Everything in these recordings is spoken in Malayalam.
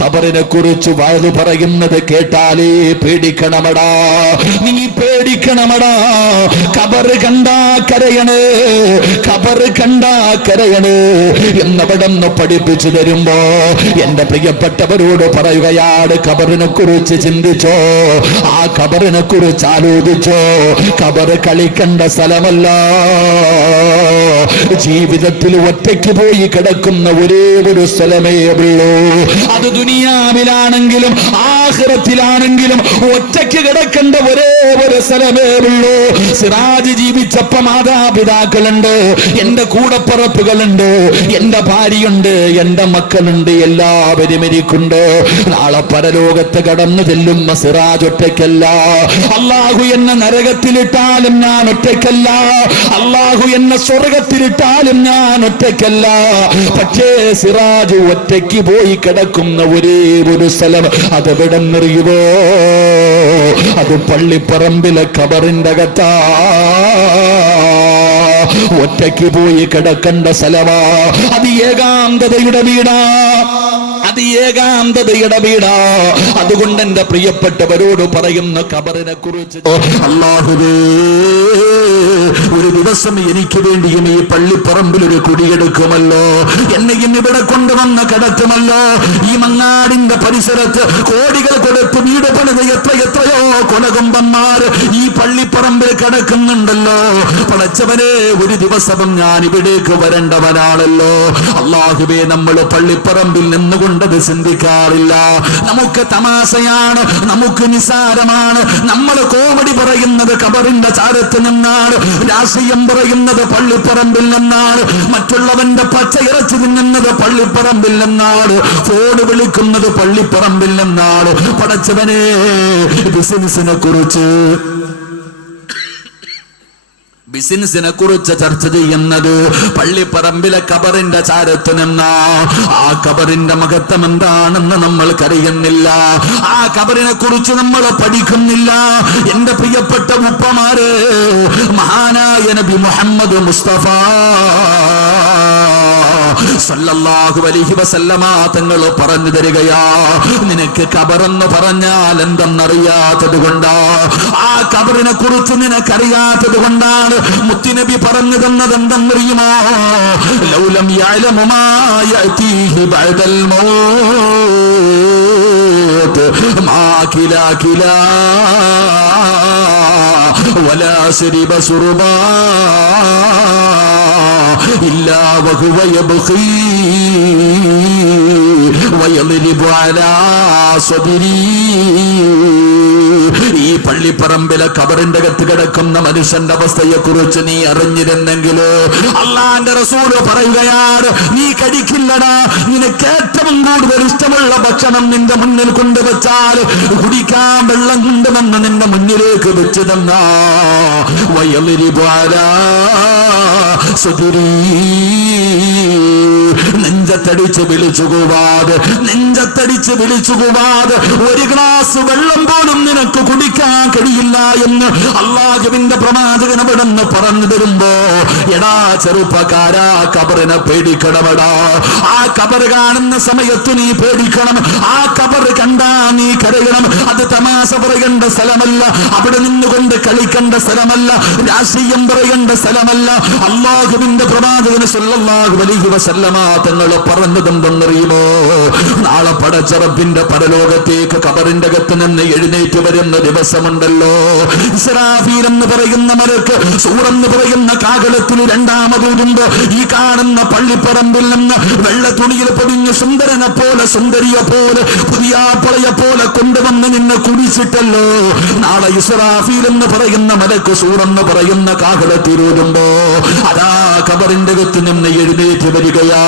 ഖബറിനെ കുറിച്ച് വഅദ് പറയുന്നത് കേട്ടാലേ പേടിക്കണമടാ, നീ പേടിക്കണമടാ. ഖബർ കണ്ടാ കരയണേ, ഖബർ കണ്ടാ കരയണേ എന്നവിടെന്ന് പഠിപ്പിച്ചു തരുമ്പോ എന്റെ പ്രിയപ്പെട്ടവരോട് പറയുകയാണ്, ഖബറിനെ കുറിച്ച് ചിന്തിച്ചോ, ആ ഖബറിനെ കുറിച്ച് ആലോചിച്ചോ. ഖബർ കളിക്കേണ്ട സ്ഥലമല്ല. ജീവിതത്തിൽ ഒറ്റയ്ക്ക് പോയി കിടക്കുന്ന ഒരേ ഒരു സ്ഥലമേ ഉള്ളൂ. അത് ദുനിയാവിലാണെങ്കിലും ആഖിറത്തിലാണെങ്കിലും ഒറ്റയ്ക്ക് കിടക്കേണ്ട ഒരേ ഒരു സ്ഥലമേ ഉള്ളൂ. സിറാജ് ജീവിച്ചപ്പോ മാതാപിതാക്കളുണ്ട്, എന്റെ കൂടപ്പറപ്പുകളുണ്ട്, എന്റെ ഭാര്യയുണ്ട്, എന്റെ മക്കളുണ്ട്, എല്ലാവരും എനിക്കുണ്ട്. നാളെ പരലോകത്ത് കടന്നു ചെല്ലുമ്പോ സിറാജ് ഒറ്റയ്ക്കല്ല. അള്ളാഹു എന്നെ നരകത്തിലിട്ടാലും ഞാൻ ഒറ്റയ്ക്കല്ല, അള്ളാഹു എന്നെ സ്വർഗത്തിലിട്ടാലും ഞാൻ ഒറ്റയ്ക്കല്ല. പക്ഷേ സിറാജ് ഒറ്റയ്ക്ക് പോയി കിടക്കുന്ന ഒരേ ഒരു സ്ഥലം അതെവിടെന്നറിയുവോ? അത് പള്ളിപ്പറമ്പിലെ ഖബറിന്റെ അകത്താ. ഒറ്റയ്ക്ക് പോയി കിടക്കേണ്ട സ്ഥലമാ. അത് ഏകാന്തതയുടെ വീടാ, അത് ഏകാന്തതയുടെ വീടാ. അതുകൊണ്ട് എന്റെ പ്രിയപ്പെട്ടവരോട് പറയുന്ന ഖബറിനെ കുറിച്ച്, അല്ലാഹുവേ ഒരു ദിവസം എനിക്ക് വേണ്ടിയും ഈ പള്ളിപ്പറമ്പിൽ ഒരു കുടിയെടുക്കുമല്ലോ, എന്നെയും ഇവിടെ കൊണ്ടുവന്ന് കിടത്തുമല്ലോ. ഈ മങ്ങാടിന്റെ പരിസരത്ത് കോടികൾ കൊടുത്ത് വീട് പണിത് എത്രയോ കൊലകൊമ്പന്മാർ ഈ പള്ളിപ്പറമ്പിൽ കിടക്കുന്നുണ്ടല്ലോ. പടച്ചവനെ, ഒരു ദിവസവും ഞാൻ ഇവിടേക്ക് വരേണ്ടവനാണല്ലോ. അല്ലാഹുവേ, നമ്മൾ പള്ളിപ്പറമ്പിൽ നിന്നുകൊണ്ടത് ചിന്തിക്കാറില്ല. നമുക്ക് തമാശയാണ്, നമുക്ക് നിസാരമാണ്. നമ്മൾ കോമഡി പറയുന്നത് ഖബറിന്റെ ചാരത്ത് നിന്നാണ്, രാഷ്ട്രീയം പറയുന്നത് പള്ളിപ്പറമ്പിൽ നിന്നാണ്, മറ്റുള്ളവന്റെ പച്ച ഇറച്ചി തിന്നുന്നത് പള്ളിപ്പറമ്പിൽ നിന്നാണ്, ഫോൺ വിളിക്കുന്നത് പള്ളിപ്പറമ്പിൽ നിന്നാണ്. പടച്ചവനെ, ബിസിനസിനെ കുറിച്ച് ചർച്ച ചെയ്യുന്നത് പള്ളിപ്പറമ്പിലെ ഖബറിന്റെ ചാരത്ത് നിന്നാ. ആ ഖബറിന്റെ മഹത്വം എന്താണെന്ന് നമ്മൾക്കറിയുന്നില്ല, ആ ഖബറിനെ കുറിച്ച് നമ്മൾ പഠിക്കുന്നില്ല. എന്റെ പ്രിയപ്പെട്ട ഉപ്പമാരെ, മഹാനായ നബി മുഹമ്മദ് മുസ്തഫ സല്ലല്ലാഹു അലൈഹി വസല്ലമ തങ്ങൾ പറഞ്ഞു തരികയാ, നിനക്ക് ഖബറെന്ന് പറഞ്ഞാൽ എന്തെന്നറിയാത്തത് കൊണ്ടാ, ആ ഖബറിനെ കുറിച്ച് നിനക്കറിയാത്തത് കൊണ്ടാണ് മുത്തുനബി പറഞ്ഞു തന്നത്. എന്തെന്നറിയുമോ? ലൗലം യഅലമു മാ യഅതീഹി ബഅദൽ മൗത്ത് മാ കിലാ വലാ ശരിബ സുർബാ ഇല്ലാ വഹുവ യബ്ഖീ വയളിബു അലാ സദരീ. ഈ പള്ളിപ്പറമ്പിലെ ഖബറിന്റെ അകത്ത് കിടക്കുന്ന മനുഷ്യന്റെ അവസ്ഥയെ കുറിച്ച് നീ അറിഞ്ഞിരുന്നെങ്കിലോ, അള്ളാന്റെ റസൂല് പറയുകയാണ്, നീ കഴിക്കില്ലടാ, നിനക്ക് ഏറ്റവും കൂടുതൽ ഇഷ്ടമുള്ള ഭക്ഷണം നിന്റെ മുന്നിൽ കൊണ്ടുവച്ചാൽ കുടിക്കാൻ വെള്ളം കൊണ്ടുവന്ന് നിന്റെ മുന്നിലേക്ക് വെച്ച് തന്നാ വയളിബു അലാ സദരീ, നെഞ്ചത്തടിച്ച് വിളിച്ചുകൂവാതെ ഒരു ഗ്ലാസ് വെള്ളം പോലും നിനക്ക് കുടിക്കാൻ കഴിയില്ല എന്ന് അല്ലാഹുവിന്റെ പ്രവാചകൻ അവിടെന്ന് പറഞ്ഞു തരുമ്പോ, എടാ ചെറുപ്പക്കാരാ, ഖബറിനെ പേടിക്കണമടാ. ആ ഖബർ കാണുന്ന സമയത്ത് നീ പേടിക്കണം, ആ ഖബർ കണ്ടാ നീ കരയണം. അത് തമാശ പറയേണ്ട സ്ഥലമല്ല, അവിടെ നിന്നുകൊണ്ട് കളിക്കേണ്ട സ്ഥലമല്ല, രാഷ്ട്രീയം പറയേണ്ട സ്ഥലമല്ല. അല്ലാഹുവിന്റെ പ്രവാചകൻ സല്ലല്ലാഹു അലൈഹി വസല്ലമ തങ്ങൾ പറഞ്ഞതെന്തെന്നറിയുമോ? നാളെ പടച്ച റബ്ബിന്റെ പരലോകത്തേക്ക് ഖബറിന്റെ അകത്ത് നിന്ന് എഴുന്നേറ്റ് വരുന്ന ദിവസമുണ്ടല്ലോ, ഇസ്രാഫീൽ എന്ന് പറയുന്ന മലക്ക് സൂറെന്ന് പറയുന്ന കാഹളത്തിൽ രണ്ടാമതൂരുമ്പോ ഈ കാണുന്ന പള്ളിപ്പറമ്പിൽ നിന്ന് വെള്ള തുണിയിൽ പൊതിഞ്ഞ് സുന്ദരനെ പോലെ സുന്ദരിയെ പോലെ പുതിയാപ്പളയെ പോലെ കൊണ്ടുവന്ന് നിന്നെ കുടിച്ചിട്ടല്ലോ. നാളെ ഇസ്രാഫീൽ എന്ന് പറയുന്ന മലക്ക് സൂറെന്ന് പറയുന്ന കാഹളത്തിലൂരുമ്പോ അതാ ഖബറിന്റെ അകത്ത് നിന്ന് എഴുന്നേറ്റ് വരികയാ.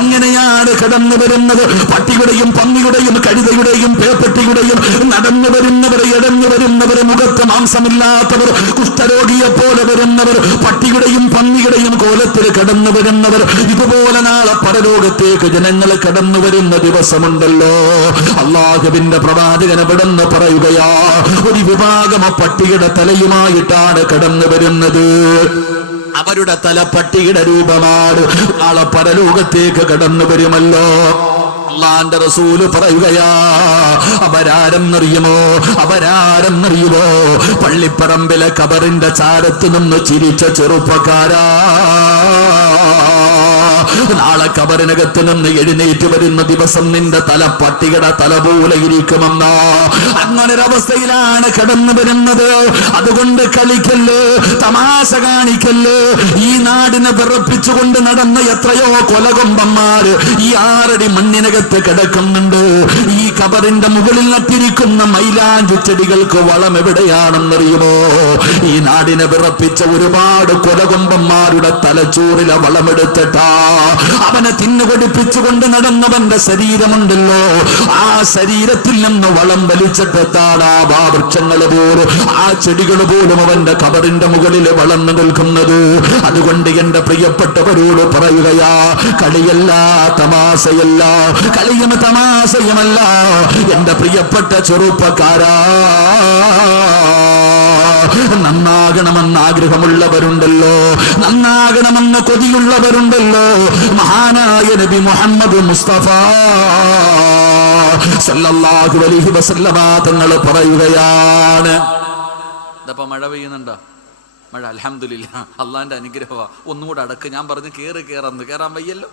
എങ്ങനെയാണ് കടന്നു വരുന്നത്? പട്ടിയുടെയും പന്നിയുടെയും കഴുതയുടെയും പേപ്പട്ടിയുടെയും നടന്നു വരുന്നവർ, ഇടഞ്ഞു വരുന്നവർ, മുഖത്ത് മാംസമില്ലാത്തവർ, കുഷ്ഠരോഗിയെ പോലെ വരുന്നവർ, പട്ടിയുടെയും പന്നിയുടെയും കോലത്തിൽ കടന്നു വരുന്നവർ, ഇതുപോലെ നാളെ പരലോകത്തേക്ക് ജനങ്ങൾ കടന്നു വരുന്ന ദിവസമുണ്ടല്ലോ. അല്ലാഹുവിന്റെ പ്രവാചകൻ എവിടെന്ന് പറയുകയാ, ഒരു വിഭാഗം പട്ടിയുടെ തലയുമായിട്ടാണ് കടന്നു വരുന്നത്. അവരുടെ തല പട്ടിയുടെ രൂപമാണ്. നാളെ പരലോകത്തേക്ക് കടന്നു വരുമല്ലോ. അള്ളാന്റെ റസൂല് പറയുകയാ, അവരാരെന്നറിയുമോ? അവരാരെന്നറിയുമോ? പള്ളിപ്പറമ്പിലെ ഖബറിന്റെ ചാരത്ത് നിന്ന് ചിരിച്ച ചെറുപ്പക്കാരാ, നാളെ ഖബറിനകത്ത് നിന്ന് എഴുന്നേറ്റ് വരുന്ന ദിവസം നിന്റെ തല പട്ടികയുടെ തല പോലെ ഇരിക്കുമെന്നോ? അങ്ങനൊരവസ്ഥയിലാണ് കടന്നു വരുന്നത്. അതുകൊണ്ട് കളിക്കല്ല്, തമാശ കാണിക്കല്ല്. ഈ നാടിനെ വിറപ്പിച്ചുകൊണ്ട് നടന്ന എത്രയോ കൊലകൊമ്പന്മാര് ഈ 6 അടി മണ്ണിനകത്ത് കിടക്കുന്നുണ്ട്. ഈ ഖബറിന്റെ മുകളിൽ നട്ടിരിക്കുന്ന മൈലാഞ്ചി ചെടികൾക്ക് വളം എവിടെയാണെന്നറിയുമോ? ഈ നാടിനെ വിറപ്പിച്ച ഒരുപാട് കൊലകൊമ്പന്മാരുടെ തലച്ചോറിലെ വളമെടുത്തിട്ടാ അവനെ തിന്നുകൊടിപ്പിച്ചുകൊണ്ട് നടന്നവന്റെ ശരീരമുണ്ടല്ലോ, ആ ശരീരത്തിൽ നിന്ന് വളം വലിച്ചിട്ടെത്താണ് ആ വൃക്ഷങ്ങൾ പോലും, ആ ചെടികൾ പോലും അവന്റെ ഖബറിന്റെ മുകളിൽ വളർന്നു നിൽക്കുന്നത്. അതുകൊണ്ട് എന്റെ പ്രിയപ്പെട്ടവരോട് പറയുകയാ, കളിയല്ല, തമാശയല്ല, കളിയും തമാശയുമല്ല എന്റെ പ്രിയപ്പെട്ട ചെറുപ്പക്കാരാ. നന്നാകണമെന്ന് ആഗ്രഹമുള്ളവരുണ്ടല്ലോ, നന്നാകണമെന്ന് കൊതിയുള്ളവരുണ്ടല്ലോ. മഹാനായ നബി മുഹമ്മദ് മുസ്തഫ സല്ലല്ലാഹു അലൈഹി വസല്ലമ തങ്ങൾ പറയുകയാണ്. ഇതപ്പോ മഴ പെയ്യുന്നുണ്ടോ? മഴ അൽഹംദുലില്ലാഹ്, അള്ളാന്റെ അനുഗ്രഹമാ. ഒന്നുകൂടെ അടക്ക്. ഞാൻ പറഞ്ഞു കയറാൻ വയ്യല്ലോ.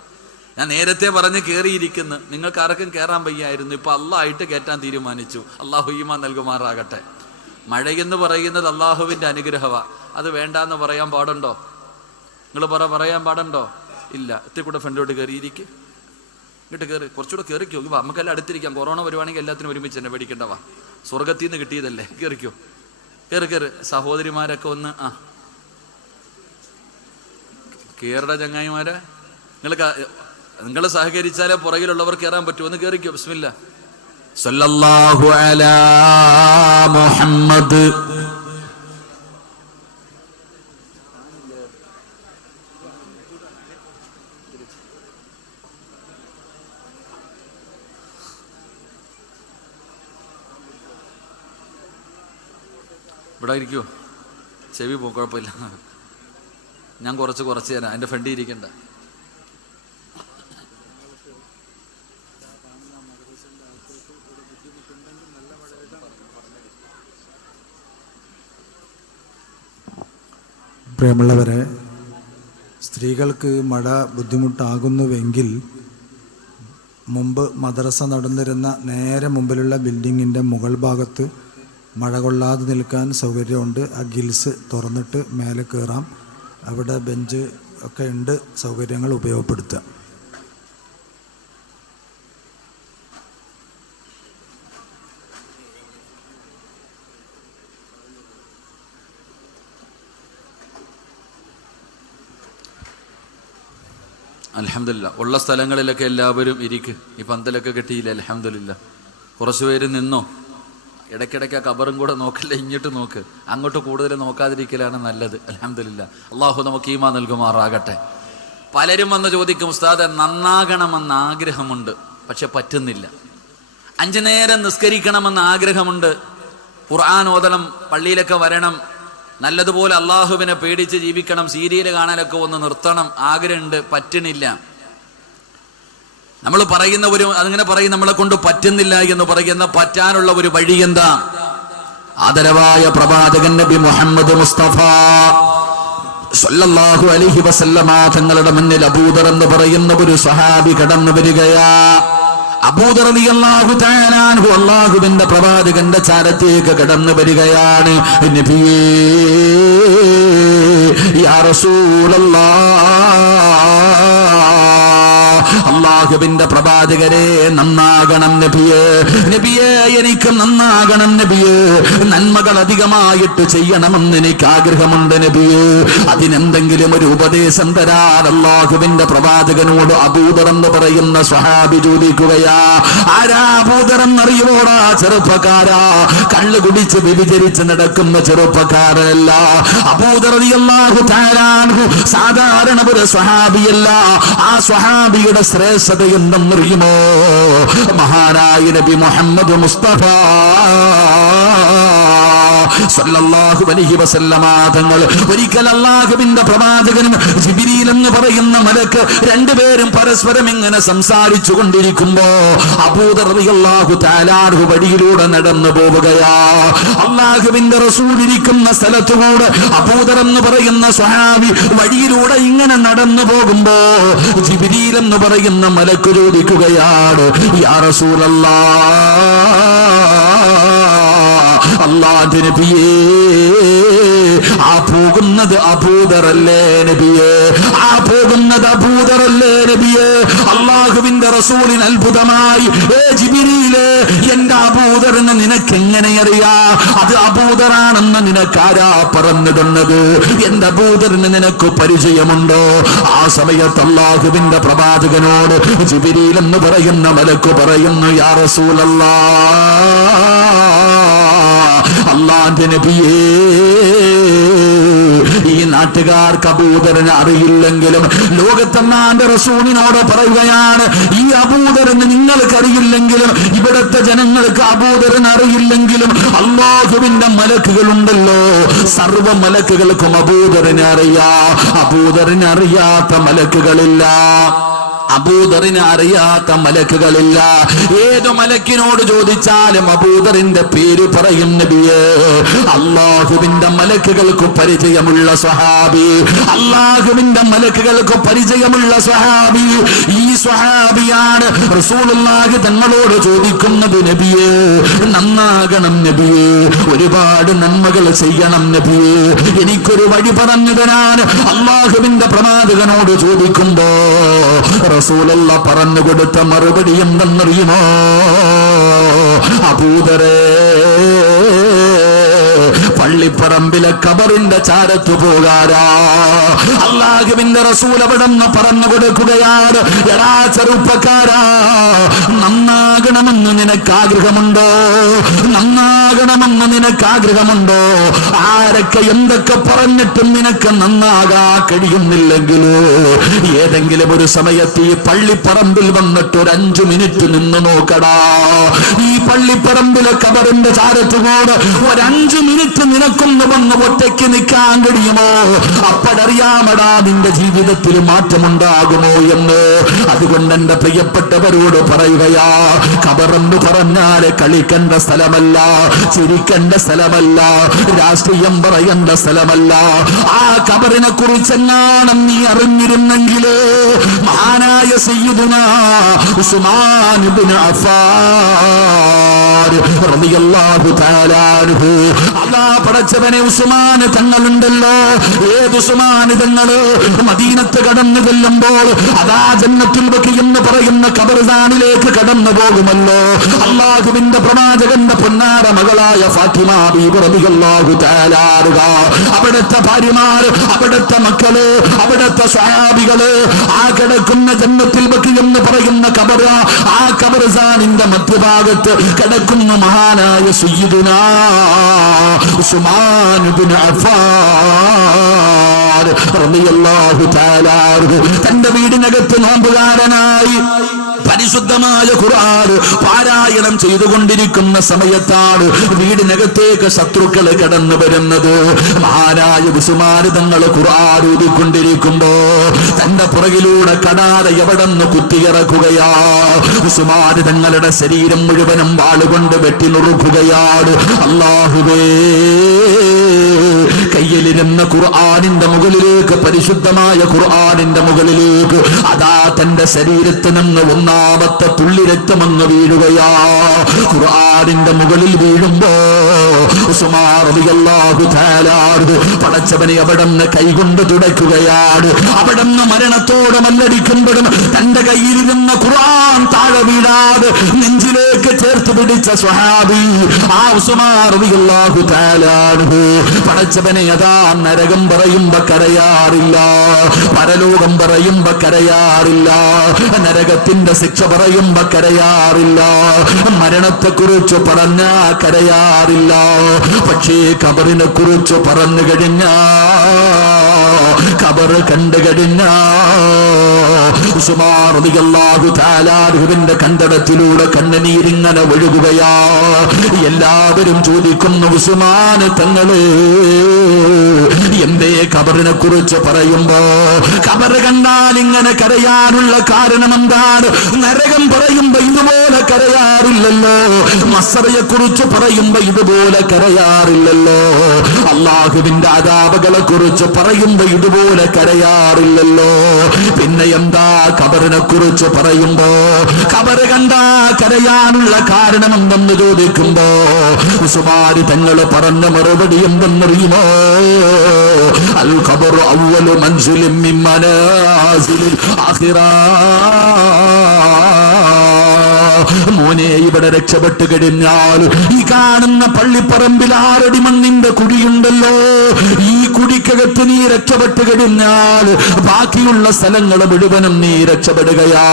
ഞാൻ നേരത്തെ പറഞ്ഞ് കയറിയിരിക്കുന്നു. നിങ്ങൾക്ക് ആർക്കും കയറാൻ വയ്യായിരുന്നു. ഇപ്പൊ അള്ളാഹ് കയറ്റാൻ തീരുമാനിച്ചു. അള്ളാഹു ഈമാൻ നൽകുമാറാകട്ടെ. മഴയെന്ന് പറയുന്നത് അള്ളാഹുവിന്റെ അനുഗ്രഹമാ. അത് വേണ്ടാന്ന് പറയാൻ പാടുണ്ടോ? നിങ്ങൾ പറയാൻ പാടുണ്ടോ? ഇല്ല. ഇത്തിരി കൂടെ ഫ്രണ്ടിലോട്ട് കയറിയിരിക്കും. ഇങ്ങോട്ട് കയറി, കുറച്ചുകൂടെ കയറിക്കോ. നമുക്കെല്ലാം അടുത്തിരിക്കാം. കൊറോണ വരുവാണെങ്കിൽ എല്ലാത്തിനും ഒരുമിച്ച് തന്നെ പേടിക്കണ്ടവാ. സ്വർഗത്തിൽ നിന്ന് കിട്ടിയതല്ലേ. കയറിക്കോ, കയറി. സഹോദരിമാരൊക്കെ ഒന്ന് കയറുടെ ചങ്ങായിമാരെ, നിങ്ങൾ സഹകരിച്ചാലേ പുറകിലുള്ളവർ കയറാൻ പറ്റുമോ? ഒന്ന് കയറിക്കോ. ബിസ്മില്ലാ. സല്ലല്ലാഹു അലാ മുഹമ്മദ്. ഇവിടെ ഇരിക്കുവോ? ചെവി പോ, കുഴപ്പമില്ല. ഞാൻ കുറച്ച് തരാം. എൻ്റെ ഫ്രണ്ടിൽ ഇരിക്കണ്ട. പ്രിയമുള്ളവരെ, സ്ത്രീകൾക്ക് മഴ ബുദ്ധിമുട്ടാകുന്നുവെങ്കിൽ മുമ്പ് മദ്രസ നടന്നിരുന്ന നേരെ മുമ്പിലുള്ള ബിൽഡിങ്ങിൻ്റെ മുകൾ ഭാഗത്ത് മഴ കൊള്ളാതെ നിൽക്കാൻ സൗകര്യമുണ്ട്. ആ ഗിൽസ് തുറന്നിട്ട് മേലെ കയറാം. അവിടെ ബെഞ്ച് ഒക്കെ ഉണ്ട്. സൗകര്യങ്ങൾ ഉപയോഗപ്പെടുത്തുക. അൽഹംദുലില്ലാ. ഉള്ള സ്ഥലങ്ങളിലൊക്കെ എല്ലാവരും ഇരിക്ക്. ഈ പന്തലൊക്കെ കെട്ടിയില്ല. അൽഹംദുലില്ലാ. കുറച്ച് പേര് നിന്നോ. ഇടയ്ക്കിടയ്ക്ക് ആ ഖബറും കൂടെ നോക്കില്ല, ഇങ്ങോട്ട് നോക്ക്. അങ്ങോട്ട് കൂടുതൽ നോക്കാതിരിക്കലാണ് നല്ലത്. അൽഹംദുലില്ലാ. അള്ളാഹു നമുക്ക് ഈമാൻ നൽകുമാറാകട്ടെ. പലരും വന്ന് ചോദിക്കും, ഉസ്താദെ നന്നാകണമെന്ന് ആഗ്രഹമുണ്ട്, പക്ഷെ പറ്റുന്നില്ല. 5 നേരം നിസ്കരിക്കണമെന്ന് ആഗ്രഹമുണ്ട്, ഖുർആൻ ഓതണം, പള്ളിയിലൊക്കെ വരണം, നല്ലതുപോലെ അള്ളാഹുവിനെ പേടിച്ച് ജീവിക്കണം, സീരിയൽ കാണാനൊക്കെ ഒന്ന് നിർത്തണം, ആഗ്രഹമുണ്ട്, പറ്റണില്ല. നമ്മൾ പറയുന്ന അങ്ങനെ പറയും, നമ്മളെ കൊണ്ട് പറ്റുന്നില്ല എന്ന് പറയുന്ന പറ്റാനുള്ള ഒരു വഴി എന്താ? ആദരവായ പ്രവാചകൻ നബി മുഹമ്മദ് മുസ്തഫ സല്ലല്ലാഹു അലൈഹി വസല്ലമ തങ്ങളുടെ മുന്നിൽ അബൂദർ എന്ന് പറയുന്ന ഒരു സ്വഹാബി കടന്നു വരികയാ. അബൂദർ റളിയല്ലാഹു തആല അൻഹു അല്ലാഹുവിന്റെ പ്രവാചകന്റെ ചാരത്തേക്ക് കടന്നു വരികയാണ്. നബിയേ, യാ റസൂലല്ലാഹ്, അല്ലാഹുവിന്റെ പ്രവാചകരെ നന്നാകണം നബിയേ, നബിയേ എനിക്ക് നന്നാകണം നബിയേ, നന്മകൾ അധികമായിട്ട് ചെയ്യണമെന്ന് എനിക്ക് ആഗ്രഹമുണ്ട് നബിയേ, അതിനെന്തെങ്കിലും ഒരു ഉപദേശം തരാൻ അല്ലാഹുവിന്റെ പ്രവാചകനോട് അബൂദർ എന്ന് പറയുന്ന സ്വഹാബി ചോദിക്കുകയാ. ആരാ അബൂദർ എന്നറിയുമോടാ? ചെറുപ്പക്കാരാ, കള്ളു കുടിച്ച് വ്യഭിചരിച്ച് നടക്കുന്ന ചെറുപ്പക്കാരനല്ല. അബൂദർ റളിയല്ലാഹു തആല അൻഹു സാധാരണ ഒരു സ്വഹാബിയല്ല. ആ സ്വഹാബിയുടെ ശ്രേഷ്ഠത എന്തെന്നറിയുമോ? മഹാനായ നബി മുഹമ്മദ് മുസ്തഫ സ്വല്ലല്ലാഹു അലൈഹി വസല്ലമ തങ്ങൾ ഒരിക്കൽ അല്ലാഹുവിന്റെ പ്രവാചകനും ജിബ്രീൽ എന്ന് പറയുന്ന മലക്ക് രണ്ടുപേരും പരസ്പരം ഇങ്ങനെ സംസാരിച്ചു കൊണ്ടിരിക്കുമ്പോ അബൂദർ റളിയല്ലാഹു തആല അൻഹു വഴിയിലൂടെ നടന്നു പോവുകയാ. അല്ലാഹുവിന്റെ റസൂൽ ഇരിക്കുന്ന സ്ഥലത്തുകൂടെ അബൂദർ എന്ന് പറയുന്ന സ്വഹാബി വഴിയിലൂടെ ഇങ്ങനെ നടന്നു പോകുമ്പോ ജിബ്രീൽ എന്ന് പറയുന്ന മലക്ക് ചോദിക്കുകയാണ്, യാ റസൂലല്ലാഹ്, അല്ലാഹുവിന്റെ നബിയേ, ആ പോകുന്നത് അബൂദറല്ലേ നബിയേ, ആ പോകുന്നത് അബൂദറല്ലേ നബിയേ? അല്ലാഹുവിന്റെ റസൂലിന് അത്ഭുതമായി, ഏ ജിബ്രീലേ, എന്റെ അബൂദറിനെ നിനക്ക് എങ്ങനെ അറിയാ? അത് അബൂദറാണെന്ന് നിനക്കാരാ പറഞ്ഞു തന്നത്? എന്റെ അബൂദറിന് നിനക്ക് പരിചയമുണ്ടോ? ആ സമയത്ത് അല്ലാഹുവിന്റെ പ്രവാചകനോട് ജിബ്രീൽ എന്ന് പറയുന്ന മലക്ക് പറയുന്നു, യാ റസൂലല്ലാഹ്, അല്ലാഹുവിന്റെ നബിയേ, ഈ നാട്ടുകാർക്ക് അബൂദറിനെ അറിയില്ലെങ്കിലും ലോകത്തന്നാന്റെ റസൂലിനോട് പറയുകയാണ്, ഈ അബൂദറിന് നിങ്ങൾക്ക് അറിയില്ലെങ്കിലും ഇവിടുത്തെ ജനങ്ങൾക്ക് അബൂദറിനെ അറിയില്ലെങ്കിലും അല്ലാഹുവിന്റെ മലക്കുകളുണ്ടല്ലോ, സർവ്വ മലക്കുകൾക്കും അബൂദറിനെ അറിയാ. അബൂദറിനെ അറിയാത്ത മലക്കുകളില്ല, അബൂദറിനെ അറിയാത്ത മലക്കുകളില്ല. ഏതു മലക്കിനോട് ചോദിച്ചാലും അബൂദറിന്റെ പേര് പറയും നബിയേ. അല്ലാഹുവിന്റെ മലക്കുകൾക്ക് പരിചയമുള്ള സ്വഹാബി, അല്ലാഹുവിന്റെ മലക്കുകൾക്ക് പരിചയമുള്ള സ്വഹാബി, ഈ സ്വഹാബിയാണ് റസൂലുള്ളാഹി തങ്ങളോട് ചോദിക്കുന്നത്, നബിയേ നന്നാകണം നബിയേ, ഒരുപാട് നന്മകൾ ചെയ്യണം നബിയേ, എനിക്കൊരു വഴി പറഞ്ഞു തരാൻ അല്ലാഹുവിന്റെ പ്രവാചകനോട് ചോദിക്കുമ്പോ റസൂലുള്ള പറഞ്ഞു കൊടുത്ത മറുപടി എന്തെന്നറിയുമോ? അബൂദറേ, പള്ളിപ്പറമ്പിലെ ഖബറിന്റെ ചാരത്തു പോകാരാ. അല്ലാഹുവിന്റെ റസൂൽ അവിടെ നിന്ന് പറഞ്ഞു കൊടുക്കുകയാണ്, എടാ ചെറുപ്പക്കാരാ, നന്നാകണമെന്ന് നിനക്ക് ആഗ്രഹമുണ്ടോ? നന്നാകണമെന്ന് നിനക്ക് ആഗ്രഹമുണ്ടോ? ആരൊക്കെ എന്തൊക്കെ പറഞ്ഞിട്ടും നിനക്ക് നന്നാകാ കഴിയുന്നില്ലെങ്കിലോ ഏതെങ്കിലും ഒരു സമയത്ത് ഈ പള്ളിപ്പറമ്പിൽ വന്നിട്ട് ഒരു 5 മിനിറ്റ് നിന്ന് നോക്കടാ. ഈ പള്ളിപ്പറമ്പിലെ ഖബറിന്റെ ചാരത്തുകൂടെ ഒരു 5 മിനിറ്റ് നിനക്കൊന്ന് വന്ന് ഒറ്റയ്ക്ക് നിൽക്കാൻ കഴിയുമോ? അപ്പോഴറിയാമടാ നിന്റെ ജീവിതത്തിൽ മാറ്റമുണ്ടാകുമോ എന്ന്. അതുകൊണ്ട് എന്റെ പ്രിയപ്പെട്ടവരോട് പറയുകയാ, ഖബറെന്ന് പറഞ്ഞാല് കളിക്കേണ്ട സ്ഥലമല്ല, ചിരിക്കേണ്ട സ്ഥലമല്ല, രാഷ്ട്രീയം പറയേണ്ട സ്ഥലമല്ല. ആ ഖബറിനെ കുറിച്ചെങ്ങാനും നീ അറിഞ്ഞിരുന്നെങ്കില് മഹാനായ സയ്യിദുനാ ഉസ്മാൻ ഇബ്നു അഫ്ഫാൻ റളിയല്ലാഹു തആല അൻഹു, അല്ലാ പടച്ചവനെ, ഉസ്മാൻ തങ്ങളുണ്ടല്ലോ. ഏത് ഉസ്മാൻ തങ്ങള് മദീനത്ത് കടന്നു ചെല്ലുമ്പോൾ അതാ ജന്നത്തുൽ ബഖി എന്ന് പറയുന്ന ഖബർസ്ഥാനിലേക്ക് കടന്നു പോകുമല്ലോ. അല്ലാഹുവിന്റെ പ്രവാചകന്റെ പൊന്നാര മകളായ ഫാത്തിമ ബീബി റളിയല്ലാഹു തആല അൻഹ, അവിടുത്തെ ഭാര്യമാർ, അവിടുത്തെ മക്കള്, അവിടുത്തെ സ്വഹാബികള് ആ കിടക്കുന്ന ജന്നത്തുൽ ബഖി എന്ന് പറയുന്ന ഖബർ, ആ ഖബർസ്ഥാനിന്റെ മധ്യഭാഗത്ത് കിടക്കുന്ന മഹാനായ സയ്യിദുനാ ഉസ്മാൻ ഇബ്നു അഫ്ഫാൻ റളിയല്ലാഹു തആല അൻഹു തന്റെ വീടിനകത്ത് നോമ്പുകാരനായി പരിശുദ്ധമായ ഖുർആൻ പാരായണം ചെയ്തുകൊണ്ടിരിക്കുന്ന സമയത്താണ് വീടിനകത്തേക്ക് ശത്രുക്കൾ കടന്നു വരുന്നത്. മഹാനായ ഉസ്മാൻ തങ്ങൾ ഖുർആൻ ഓതിക്കൊണ്ടിരിക്കുമ്പോ തന്റെ പുറകിലൂടെ കടാര എവിടെന്ന് കുത്തിയിറക്കുകയാ. ഉസ്മാൻ തങ്ങളുടെ ശരീരം മുഴുവനും വാളുകൊണ്ട് വെട്ടി നുറുക്കുകയാണ്. അല്ലാഹുവേ, കയ്യിലിരുന്ന ഖുർആനിന്റെ മുകളിലേക്ക്, പരിശുദ്ധമായ ഖുർആനിന്റെ മുകളിലേക്ക് അതാ തന്റെ ശരീരത്തിൽ നിന്ന് ഒന്നാമത്തെ തുള്ളി രക്തമെന്ന് വീഴുകയാ. ഖുർആനിന്റെ മുകളിൽ വീഴുമ്പോ ഉസ്മാൻ റളിയല്ലാഹു തആല അൻഹു പടച്ചവനെ അവിടുന്ന് കൈകൊണ്ട് തുടയ്ക്കുകയാണ്. അവിടുന്ന് മരണത്തോട് മല്ലടിക്കുമ്പോഴും തന്റെ കയ്യിലിരുന്ന ഖുർആൻ താഴെ വീഴാതെ നെഞ്ചിലേക്ക് ചേർത്ത് പിടിച്ച സ്വഹാബി ആ ഉസ്മാൻ റളിയല്ലാഹു തആല അൻഹു പടച്ചവനെ അതാ നരകം പറയുമ്പോ കരയാറില്ല, പരലോകം പറയുമ്പോ കരയാറില്ല, നരകത്തിന്റെ ശിക്ഷ പറയുമ്പോ കരയാറില്ല, മരണത്തെ കുറിച്ച് പറഞ്ഞാ കരയാറില്ല. പക്ഷേ ഖബറിനെ കുറിച്ച് പറഞ്ഞു കഴിഞ്ഞാ ഖബർ കണ്ടു കഴിഞ്ഞാ ഉസ്മാൻ റളിയല്ലാഹു തആല അൻഹുവിന്റെ കണ്ടടത്തിലൂടെ കണ്ണുനീരിങ്ങനെ ഒഴുകുകയാ. എല്ലാവരും ചോദിക്കുന്നു, ഉസ്മാൻ തങ്ങളെ എന്തേ ഖബറിനെ കുറിച്ച് പറയുമ്പോ ഖബർ കണ്ടാൽ ഇങ്ങനെ കരയാനുള്ള കാരണം എന്താണ്? നരകം പറയുമ്പോ ഇതുപോലെ കരയാറില്ലല്ലോ, മസ്സറയെ കുറിച്ച് പറയുമ്പോ ഇതുപോലെ കരയാറില്ലല്ലോ, അല്ലാഹുവിന്റെ അദാബുകളെ കുറിച്ച് പറയുമ്പോ ഇതുപോലെ കരയാറില്ലല്ലോ. പിന്നെ എന്താ ഖബറിനെ കുറിച്ച് പറയുമ്പോ ഖബർ കണ്ടാ കരയാനുള്ള കാരണം എന്തെന്ന് ചോദിക്കുമ്പോ ഉസ്മാൻ തങ്ങൾ പറഞ്ഞ മറുപടി എന്തെന്നറിയുമോ? അൽ ഖബറു അവ്വലു മൻസിലിൻ മിൻ മനാസിലിൽ ആഖിറ. മോനെ, ഇവിടെ രക്ഷപ്പെട്ട് കഴിഞ്ഞാൽ ഈ കാണുന്ന പള്ളിപ്പറമ്പിൽ 6 അടി മണ്ണിന്റെ കുഴിയുണ്ടല്ലോ, ഈ കുഴിക്കകത്ത് നീ രക്ഷപ്പെട്ട് കഴിഞ്ഞാൽ ബാക്കിയുള്ള സ്ഥലങ്ങൾ മുഴുവനും നീ രക്ഷപ്പെടുകയാ.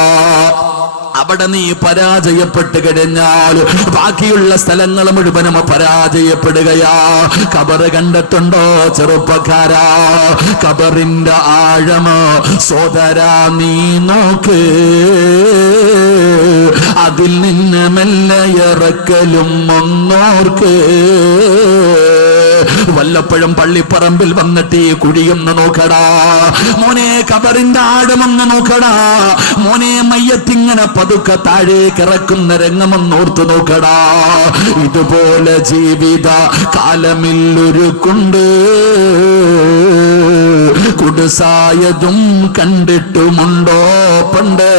അവിടെ നീ പരാജയപ്പെട്ട് കഴിഞ്ഞാൽ ബാക്കിയുള്ള സ്ഥലങ്ങൾ മുഴുവനും പരാജയപ്പെടുകയാ. ഖബർ കണ്ടിട്ടുണ്ടോ ചെറുപ്പക്കാരാ? ഖബറിന്റെ ആഴമോ സോദരാ നീ നോക്ക്, അതിൽ നിന്ന് മെല്ലെ ഇറക്കലും ഒന്നോർക്ക്. വല്ലപ്പോഴും പള്ളിപ്പറമ്പിൽ വന്നിട്ട് ഈ കുഴിയൊന്ന് നോക്കടാ മോനെ, ഖബറിന്റെ ആഴമൊന്ന് നോക്കടാ മോനെ, മയ്യത്തിങ്ങനെ പതുക്കെ താഴേക്ക് ഇറക്കുന്ന രംഗമൊന്നോർത്ത് നോക്കടാ. ഇതുപോലെ ജീവിത കാലമില്ലൊരുക്കുണ്ട്, കുടുസായതും കണ്ടിട്ടുമുണ്ടോ പണ്ട്?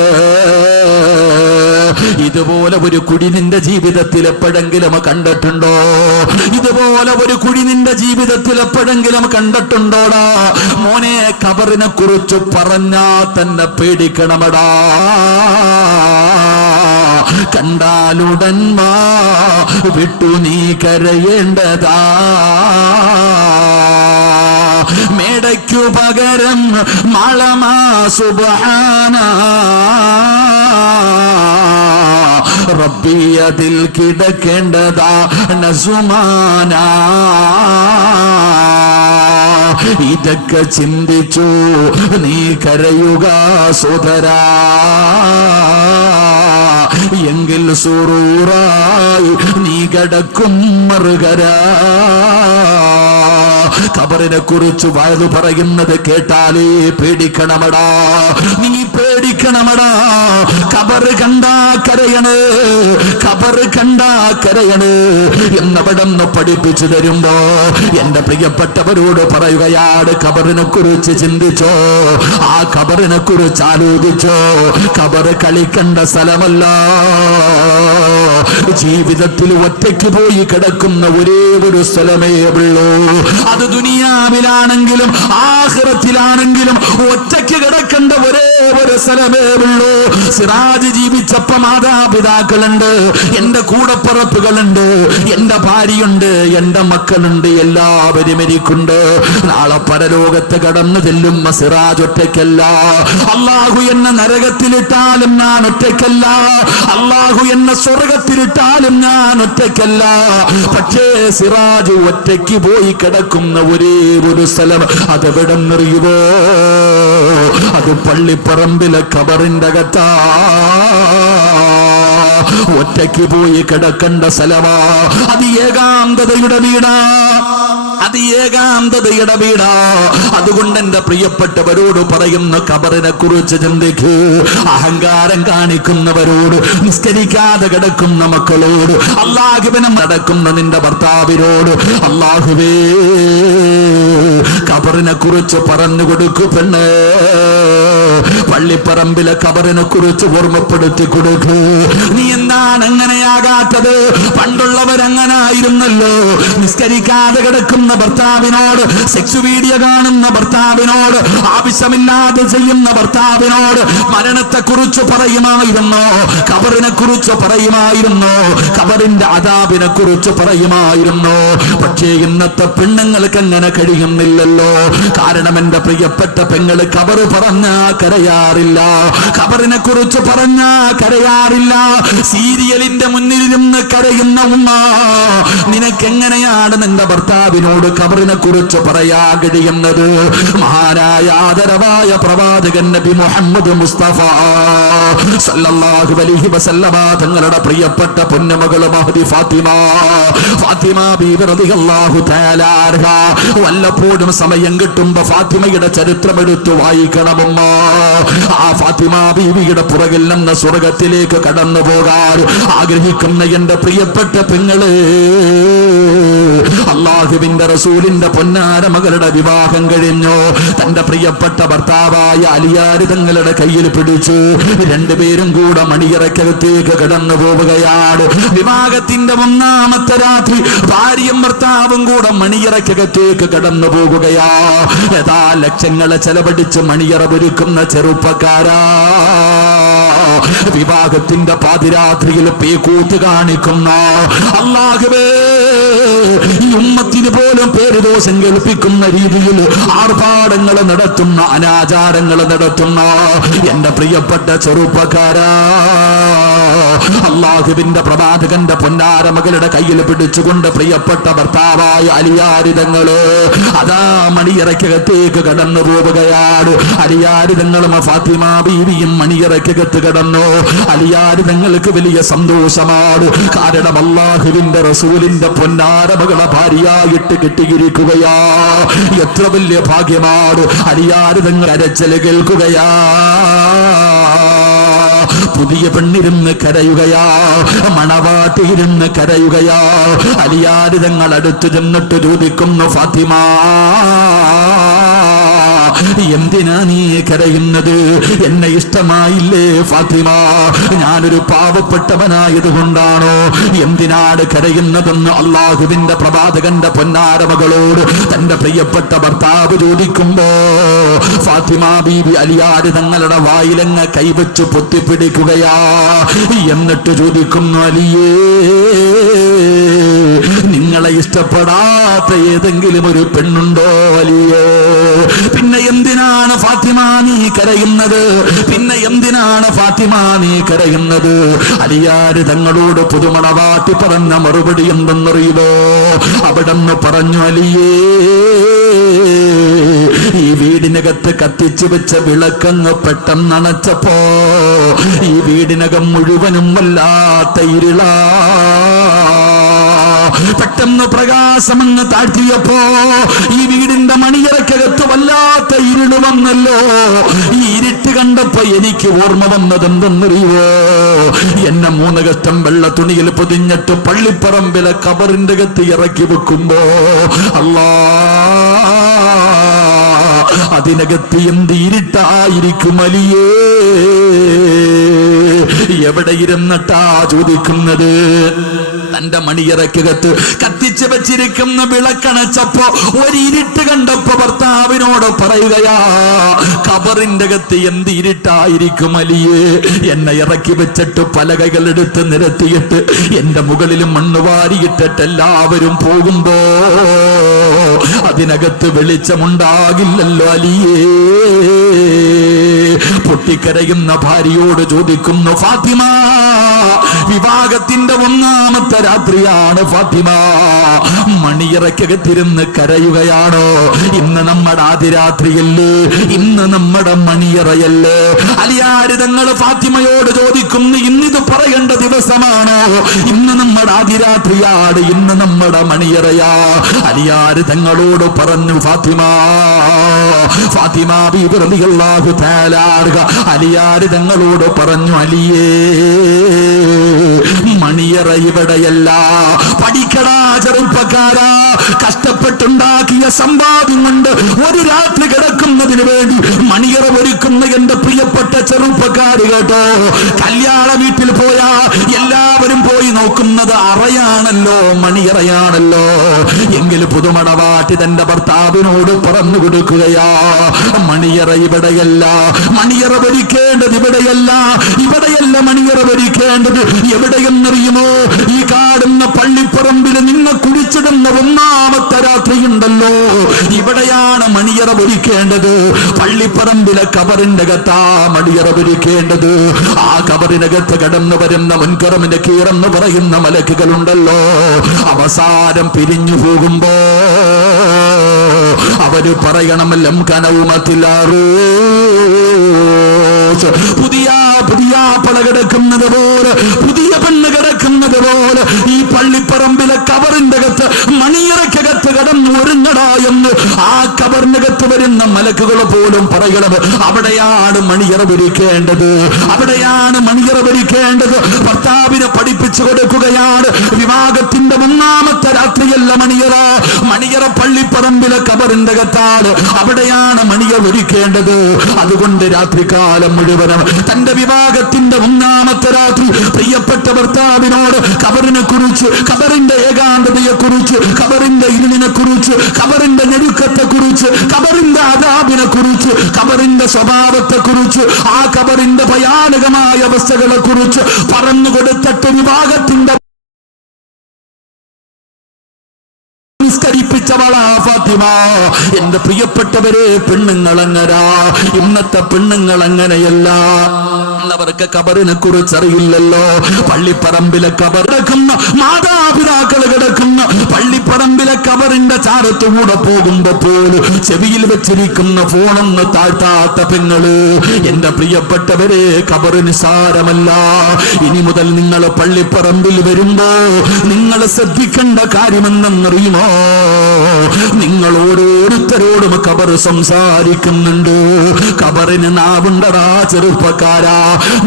ഇതുപോലെ ഒരു കുഴി നിന്റെ ജീവിതത്തിൽ എപ്പോഴെങ്കിലും കണ്ടിട്ടുണ്ടോ? ഇതുപോലെ ഒരു കുഴി നിന്റെ ജീവിതത്തിൽ എപ്പോഴെങ്കിലും കണ്ടിട്ടുണ്ടോടാ മോനെ? ഖബറിനെ കുറിച്ച് പറഞ്ഞാ തന്നെ പേടിക്കണമടാ. കണ്ടാലുടൻ മാ വിട്ടു നീ കരയേണ്ടതാ. മേടയ്ക്കു പകരം മാളമാ സുബ്ഹാന റബ്ബി, അതിൽ കിടക്കേണ്ടതാ നസുമാന. ഇതൊക്കെ ചിന്തിച്ചു നീ കരയുക സോദരാ, എങ്കിൽ സുറൂറായി നീ കിടക്കും മറുകരാ. ഖബറിനെ കുറിച്ച് വയത് പറയുന്നത് കേട്ടാലേ പേടിക്കണമടാ, നീ പേടിക്കണമടാ. ഖബർ കണ്ടാ കരയണ്, ഖബർ കണ്ടാ കരയണ് എന്നവിടെന്ന് പഠിപ്പിച്ചു തരുമ്പോ എന്റെ പ്രിയപ്പെട്ടവരോട് പറയുകയാണ്, ഖബറിനെ കുറിച്ച് ചിന്തിച്ചോ, ആ ഖബറിനെ കുറിച്ച് ആലോചിച്ചോ. ഖബർ കളിക്കണ്ട സ്ഥലമല്ല. ജീവിതത്തിൽ ഒറ്റയ്ക്ക് പോയി കിടക്കുന്ന ഒരേ ഒരു സ്ഥലമേ ഉള്ളൂ. അത് ദുനിയാവിലാണെങ്കിലും ആഖിറത്തിലാണെങ്കിലും ഒറ്റയ്ക്ക് കിടക്കേണ്ട ഒരേ ഒരു സ്ഥലമേ ഉള്ളൂ. സിറാജ് ജീവിച്ചപ്പോ മാതാപിതാക്കളുണ്ട്, എന്റെ കൂടപ്പുറപ്പുകളുണ്ട്, എന്റെ ഭാര്യയുണ്ട്, എന്റെ മക്കളുണ്ട്, എല്ലാവരും എനിക്കുണ്ട്. നാളെ പരലോകത്ത് കടന്നു ചെല്ലുമ്പോ സിറാജ് ഒറ്റയ്ക്കല്ല. അള്ളാഹു എന്നെ നരകത്തിലിട്ടാലും ഞാൻ ഒറ്റയ്ക്കല്ല, അള്ളാഹു എന്നെ സ്വർഗത്തിലിട്ടാലും ഞാൻ ഒറ്റയ്ക്കല്ല. പക്ഷേ സിറാജ് ഒറ്റയ്ക്ക് പോയി കിടക്കുന്ന ഒരേ ഒരു സ്ഥലം അതെവിടെന്നറിയുവോ? അത് പള്ളിപ്പറമ്പിലെ ഖബറിന്റെ അകത്താ. ഒറ്റയ്ക്ക് പോയി കിടക്കേണ്ട സ്ഥലമാ. അത് ഏകാന്തതയുടെ വീടാ, അത് ഏകാന്തതയുടെ വീടാ. അതുകൊണ്ട് എന്റെ പ്രിയപ്പെട്ടവരോട് പറയുന്ന ഖബറിനെ കുറിച്ച് ചിന്തിക്കൂ. അഹങ്കാരം കാണിക്കുന്നവരോട്, നിസ്കരിക്കാതെ കിടക്കുന്ന മക്കളോട്, അല്ലാഹുവിനെ നടക്കുന്ന നിന്റെ ഭർത്താവിനോട് അല്ലാഹുവേ ഖബറിനെ കുറിച്ച് പറഞ്ഞു കൊടുക്കൂ പെണ്ണ്. പള്ളിപ്പറമ്പിലെ ഖബറിനെ കുറിച്ച് ഓർമ്മപ്പെടുത്തി കൊടുക്കൂ. നീ എന്താണ് അങ്ങനെയാകാത്തത്? പണ്ടുള്ളവരങ്ങനായിരുന്നല്ലോ. നിസ്കരിക്കാതെ കിടക്കുന്ന ഭർത്താവിനോട്, സെക്സ് വീഡിയോ കാണുന്ന ഭർത്താവിനോട്, ആവശ്യമില്ലാതെ ചെയ്യുന്ന ഭർത്താവിനോട് മരണത്തെ കുറിച്ച് പറയുമായിരുന്നു, ഖബറിനെ കുറിച്ച് പറയുമായിരുന്നു, ഖബറിന്റെ അദാബിനെ കുറിച്ച് പറയുമായിരുന്നു. പക്ഷേ ഇന്നത്തെ പെണ്ണുങ്ങൾക്ക് അങ്ങനെ കഴിയുന്നില്ല. കരയുകയില്ലല്ലോ. കാരണം എന്റെ പ്രിയപ്പെട്ട പെങ്ങള് ഖബർ പറഞ്ഞാ കരയാറില്ല, ഖബറിനെ കുറിച്ച് പറഞ്ഞാ കരയാറില്ല. സീരിയലിന്റെ മുന്നിലിരുന്ന് കരയുന്ന ഉമ്മ, നിനക്കെങ്ങനെയാണ് നിന്റെ ഭർത്താവിനോട് ഖബറിനെ കുറിച്ച് പറയാ കഴിയുന്നത്? മഹാനായ ആദരവായ പ്രവാചകൻ നബി മുഹമ്മദ് മുസ്തഫ സല്ലല്ലാഹു അലൈഹി വസല്ലമ തങ്ങളുടെ പ്രിയപ്പെട്ട പൊന്നുമകള് മഹദി ഫാത്തിമ ബീവി റളിയല്ലാഹു തആല അൻഹ, വല്ലപ്പോഴും സമയം കിട്ടുമ്പോ ഫാത്തിമയുടെ ചരിത്രം എടുത്തു വായിക്കണമമ്മ. ആ ഫാത്തിമ ബീവിയുടെ പുറകിൽ നിന്ന് സ്വർഗത്തിലേക്ക് കടന്നു പോകാൻ ആഗ്രഹിക്കുന്ന എന്റെ പ്രിയപ്പെട്ട പെങ്ങള്, അല്ലാഹുവിന്റെ റസൂലിന്റെ പൊന്നാര മകളുടെ വിവാഹം കഴിഞ്ഞു. തന്റെ പ്രിയപ്പെട്ട ഭർത്താവായ അലിയാർ തങ്ങളുടെ കയ്യിൽ പിടിച്ചു രണ്ടുപേരും കൂടെ മണിയറക്കകത്തേക്ക് കടന്നു പോവുകയാണ്. വിവാഹത്തിന്റെ ഒന്നാമത്തെ രാത്രി ഭാര്യയും ഭർത്താവും കൂടെ മണിയറക്കകത്തേക്ക് കടന്നു പോകുകയാ. യഥാ ലക്ഷങ്ങളെ ചെലവഴിച്ച് മണിയറ ഒരുക്കുന്ന ചെറുപ്പക്കാരാ, വിവാഹത്തിന്റെ പാതിരാത്രിയിൽ പേക്കൂത്ത് കാണിക്കുന്ന, അല്ലാഹുവേ ഈ ഉമ്മത്തിന് പോലും പേരുദോഷം കേൾപ്പിക്കുന്ന രീതിയിൽ ആർഭാടങ്ങൾ നടത്തുന്ന, അനാചാരങ്ങൾ നടത്തുന്ന എന്റെ പ്രിയപ്പെട്ട ചെറുപ്പക്കാരാ, അല്ലാഹുവിന്റെ പ്രവാചകന്റെ പൊന്നാര മകളുടെ കയ്യിൽ പിടിച്ചുകൊണ്ട് പ്രിയപ്പെട്ട ഭർത്താവായ അലിയാരിതങ്ങള് അതാ മണിയറയ്ക്കകത്തേക്ക് കടന്നു പോവുകയാണ്. അലിയാരിതങ്ങളും ഫാത്തിമ ബീവിയും മണിയറയ്ക്കകത്ത് കടന്നു. അലിയാരിതങ്ങൾക്ക് വലിയ സന്തോഷമാണ്. കാരണം അല്ലാഹുവിന്റെ റസൂലിന്റെ പൊന്നാര മകളെ ഭാര്യയായിട്ട് കിട്ടിയിരിക്കുകയാ. എത്ര വലിയ ഭാഗ്യമാണ്. അലിയാരിതങ്ങൾ അരച്ചല് കേൾക്കുകയാ. പുതിയ പെണ്ണിരുന്ന് കരയുകയാ, മണവാട്ടിയിരുന്ന് കരയുകയാ. അലിയാരിതങ്ങൾ അടുത്ത് ചെന്നിട്ട് ചോദിക്കുന്നു, ഫാത്തിമ എന്തിനാ നീ കരയുന്നത്? എന്നെ ഇഷ്ടമായില്ലേ ഫാത്തിമ? ഞാനൊരു പാവപ്പെട്ടവനായത് കൊണ്ടാണോ? എന്തിനാണ് കരയുന്നതെന്ന് അല്ലാഹുവിന്റെ പ്രവാചകന്റെ പൊന്നാര മകളോട് തന്റെ പ്രിയപ്പെട്ട ഭർത്താവ് ചോദിക്കുമ്പോ ഫാത്തിമ ബീബി അലിയാര് തങ്ങളുടെ വായിലങ്ങ് കൈവച്ചു പൊത്തിപ്പിടിക്കുകയാ. എന്നിട്ട് ചോദിക്കുന്നു, അലിയേ, നിങ്ങളെ ഇഷ്ടപ്പെടാത്ത ഏതെങ്കിലും ഒരു പെണ്ണുണ്ടോ അലിയോ? പിന്നെ എന്തിനാണ് ഫാത്തിമ നീ കരയുന്നത്? പിന്നെ എന്തിനാണ് ഫാത്തിമ നീ കരയുന്നത്? അലിയാര് തങ്ങളോട് പുതുമണവാട്ടി പറഞ്ഞ മറുപടി എന്തെന്നറിയുമോ? അവിടെന്ന് പറഞ്ഞു, അലിയേ, ഈ വീടിനകത്ത് കത്തിച്ചു വെച്ച വിളക്കങ്ങ് പെട്ടെന്നണച്ചപ്പോ ഈ വീടിനകം മുഴുവനും വല്ലാത്ത ഇരുളാ. പെട്ടെന്ന് പ്രകാശമെന്ന് താഴ്ത്തിയപ്പോ ഈ വീടിന്റെ മണിയറക്കകത്ത് വല്ലാത്ത ഇരുള് വന്നല്ലോ. ഈ ഇരുട്ട് കണ്ടപ്പോ എനിക്ക് ഓർമ്മ വന്നതെന്തെന്നറിയോ? എന്നെ 3 കഷ്ടം വെള്ള തുണിയിൽ പൊതിഞ്ഞിട്ട് പള്ളിപ്പറമ്പിലെ ഖബറിന്റെ അകത്ത് ഇറക്കി വെക്കുമ്പോ അല്ലാ, അതിനകത്ത് എന്ത് ഇരുട്ടായിരിക്കും അലിയേ? എവിടെ ഇരുന്നിട്ടാ ചോദിക്കുന്നത്? തന്റെ മണിയറക്കകത്ത് കത്തിച്ചു വെച്ചിരിക്കുന്ന വിളക്കണച്ചപ്പോ ഒരു ഇരുട്ട് കണ്ടപ്പോ ഭർത്താവിനോട് പറയുകയാ, ഖബറിന്റെ അകത്ത് എന്ത് ഇരുട്ടായിരിക്കും അലിയേ? എന്നെ ഇറക്കി വെച്ചിട്ട് പലകകൾ എടുത്ത് നിരത്തിയിട്ട് എന്റെ മുകളിൽ മണ്ണ് വാരിയിട്ടിട്ട് എല്ലാവരും പോകുമ്പോ അതിനകത്ത് വെളിച്ചമുണ്ടാകില്ലല്ലോ അലിയേ. പൊട്ടിക്കരയുന്ന ഭാര്യയോട് ചോദിക്കുന്നു, ഫാത്തിമ, വിവാഹത്തിന്റെ ഒന്നാമത്തെ രാത്രിയാണ് ഫാത്തിമ, മണിയറക്കകത്തിരുന്ന് കരയുകയാണോ? ഇന്ന് നമ്മുടെ ആദിരാത്രിയല്ലേ? ഇന്ന് നമ്മുടെ മണിയറയല്ലേ? അലിയാര് തങ്ങൾ ഫാത്തിമയോട് ചോദിക്കുന്നു, ഇന്നിത് പറയേണ്ട ദിവസമാണോ? ഇന്ന് നമ്മുടെ ആദിരാത്രിയാണ്, ഇന്ന് നമ്മുടെ മണിയറയാ. അലിയാര് തങ്ങളോട് പറഞ്ഞു, ഫാത്തിമ ബീബി റളിയല്ലാഹു തആല അൻഹ അലിയാര് തങ്ങളോട് പറഞ്ഞു, അലിയേ, മണിയറ ഇവിടെയല്ല. പഠിക്കടാ ചെറുപ്പക്കാരാ, കഷ്ടപ്പെട്ടുണ്ടാക്കിയ സമ്പാദ്യം കൊണ്ട് ഒരു രാത്രി കിടക്കുന്നതിന് വേണ്ടി മണിയറ ഒരുക്കുന്ന എന്റെ പ്രിയപ്പെട്ട ചെറുപ്പക്കാര് കേട്ടോ, കല്യാണ വീട്ടിൽ പോയാ എല്ലാവരും പോയി നോക്കുന്നത് അറയാണല്ലോ, മണിയറയാണല്ലോ. എങ്കിൽ പുതുമണവാട്ടി തന്റെ ഭർത്താവിനോട് പറഞ്ഞു കൊടുക്കുകയാ, മണിയറ ഇവിടെയല്ല, മണിയറ ഭരിക്കേണ്ടത് ഇവിടെയല്ല, ഇവിടെയല്ല മണിയറ ഭരിക്കേണ്ടത്. എവിടെയെന്നറിയുമോ? ഈ കാണുന്ന പള്ളിപ്പറമ്പിൽ നിന്നെ കുടിച്ചിട വീഴുന്ന ഒന്നാമത്തെ രാത്രിയുണ്ടല്ലോ, ഇവിടെയാണ് മണിയറ ഒരുക്കേണ്ടത്. പള്ളിപ്പറമ്പിലെ കബറിന്റെ അകത്താ മണിയറ ഒരുക്കേണ്ടത്. ആ കബറിനകത്ത് കടന്നു വരുന്ന മുൻകറമിന് കീറെന്ന് പറയുന്ന മലക്കുകളുണ്ടല്ലോ, അവസാനം പിരിഞ്ഞു പോകുമ്പോ അവര് പറയണം ലം കനവുമത്തിലാറൂ, പുതിയ പുതിയ പട കിടക്കുന്നത് പോലെ, പുതിയ പെണ്ണ് കിടക്കുന്നത് പോലെ ഈ പള്ളിപ്പറമ്പിലെ കബറിന്റെ അകത്ത് മണിയറക്കകത്ത് കടന്നു ഒരുങ്ങടാ എന്ന് ആ കബറിനകത്ത് വരുന്ന മലക്കുകൾ പോലും പറയണം. അവിടെയാണ് മണിയറ ഒരുക്കേണ്ടത്, അവിടെയാണ് മണിയറ ഒരുക്കേണ്ടത്. ഭർത്താവിനെ പഠിപ്പിച്ചു കൊടുക്കുകയാണ്. വിവാഹത്തിന്റെ ഒന്നാമത്തെ രാത്രിയല്ല മണിയറ, മണിയറ പള്ളിപ്പറമ്പിലെ കബറിന്റെ അകത്താണ്, അവിടെയാണ് മണിയറ ഒരുക്കേണ്ടത്. അതുകൊണ്ട് രാത്രികാലം മുഴുവനും തന്റെ വിവാഹത്തിന്റെ ഒന്നാമത്തെ രാത്രി പ്രിയപ്പെട്ട ഭർത്താവിനോട് കബറിനെ കുറിച്ച്, കബറിന്റെ ഏകാന്തതയെ കുറിച്ച്, കബറിന്റെ ഇരുളിനെ കുറിച്ച്, കബറിന്റെ ഞെരുക്കത്തെ കുറിച്ച്, കബറിന്റെ അദാബിനെ കുറിച്ച്, കബറിന്റെ സ്വഭാവത്തെ കുറിച്ച്, ആ കബറിന്റെ ഭയാനകമായ അവസ്ഥകളെ കുറിച്ച് പറഞ്ഞു കൊടുത്തിട്ട് വിവാഹത്തിന്റെ നിസ്കരിപ്പിച്ചവളാ ഫാത്തിമ. എന്റെ പ്രിയപ്പെട്ടവരെ, പെണ്ണുങ്ങൾ അങ്ങനാ, ഇന്നത്തെ പെണ്ണുങ്ങൾ അങ്ങനെയല്ല. അവർക്ക് കബറിനെ കുറിച്ച് അറിയില്ലല്ലോ. പള്ളിപ്പറമ്പിലെ കബർ കിടക്കുന്ന മാതാപിതാക്കൾ കിടക്കുന്ന പള്ളിപ്പറമ്പിലെ കബറിന്റെ ചാരത്തുകൂടെ പോകുമ്പോ പോലും ചെവിയിൽ വെച്ചിരിക്കുന്ന ഫോണൊന്ന് താഴ്ത്താത്ത പെങ്ങള്. എന്റെ പ്രിയപ്പെട്ടവരെ, കബർ നിസാരമല്ല. ഇനി മുതൽ നിങ്ങൾ പള്ളിപ്പറമ്പിൽ വരുമ്പോ നിങ്ങൾ ശ്രദ്ധിക്കേണ്ട കാര്യമെന്നറിയുമോ? നിങ്ങൾ ഓരോരുത്തരോടും കബർ സംസാരിക്കുന്നുണ്ട്. കബറിന് നാവുണ്ടടാ ചെറുപ്പക്കാരാ.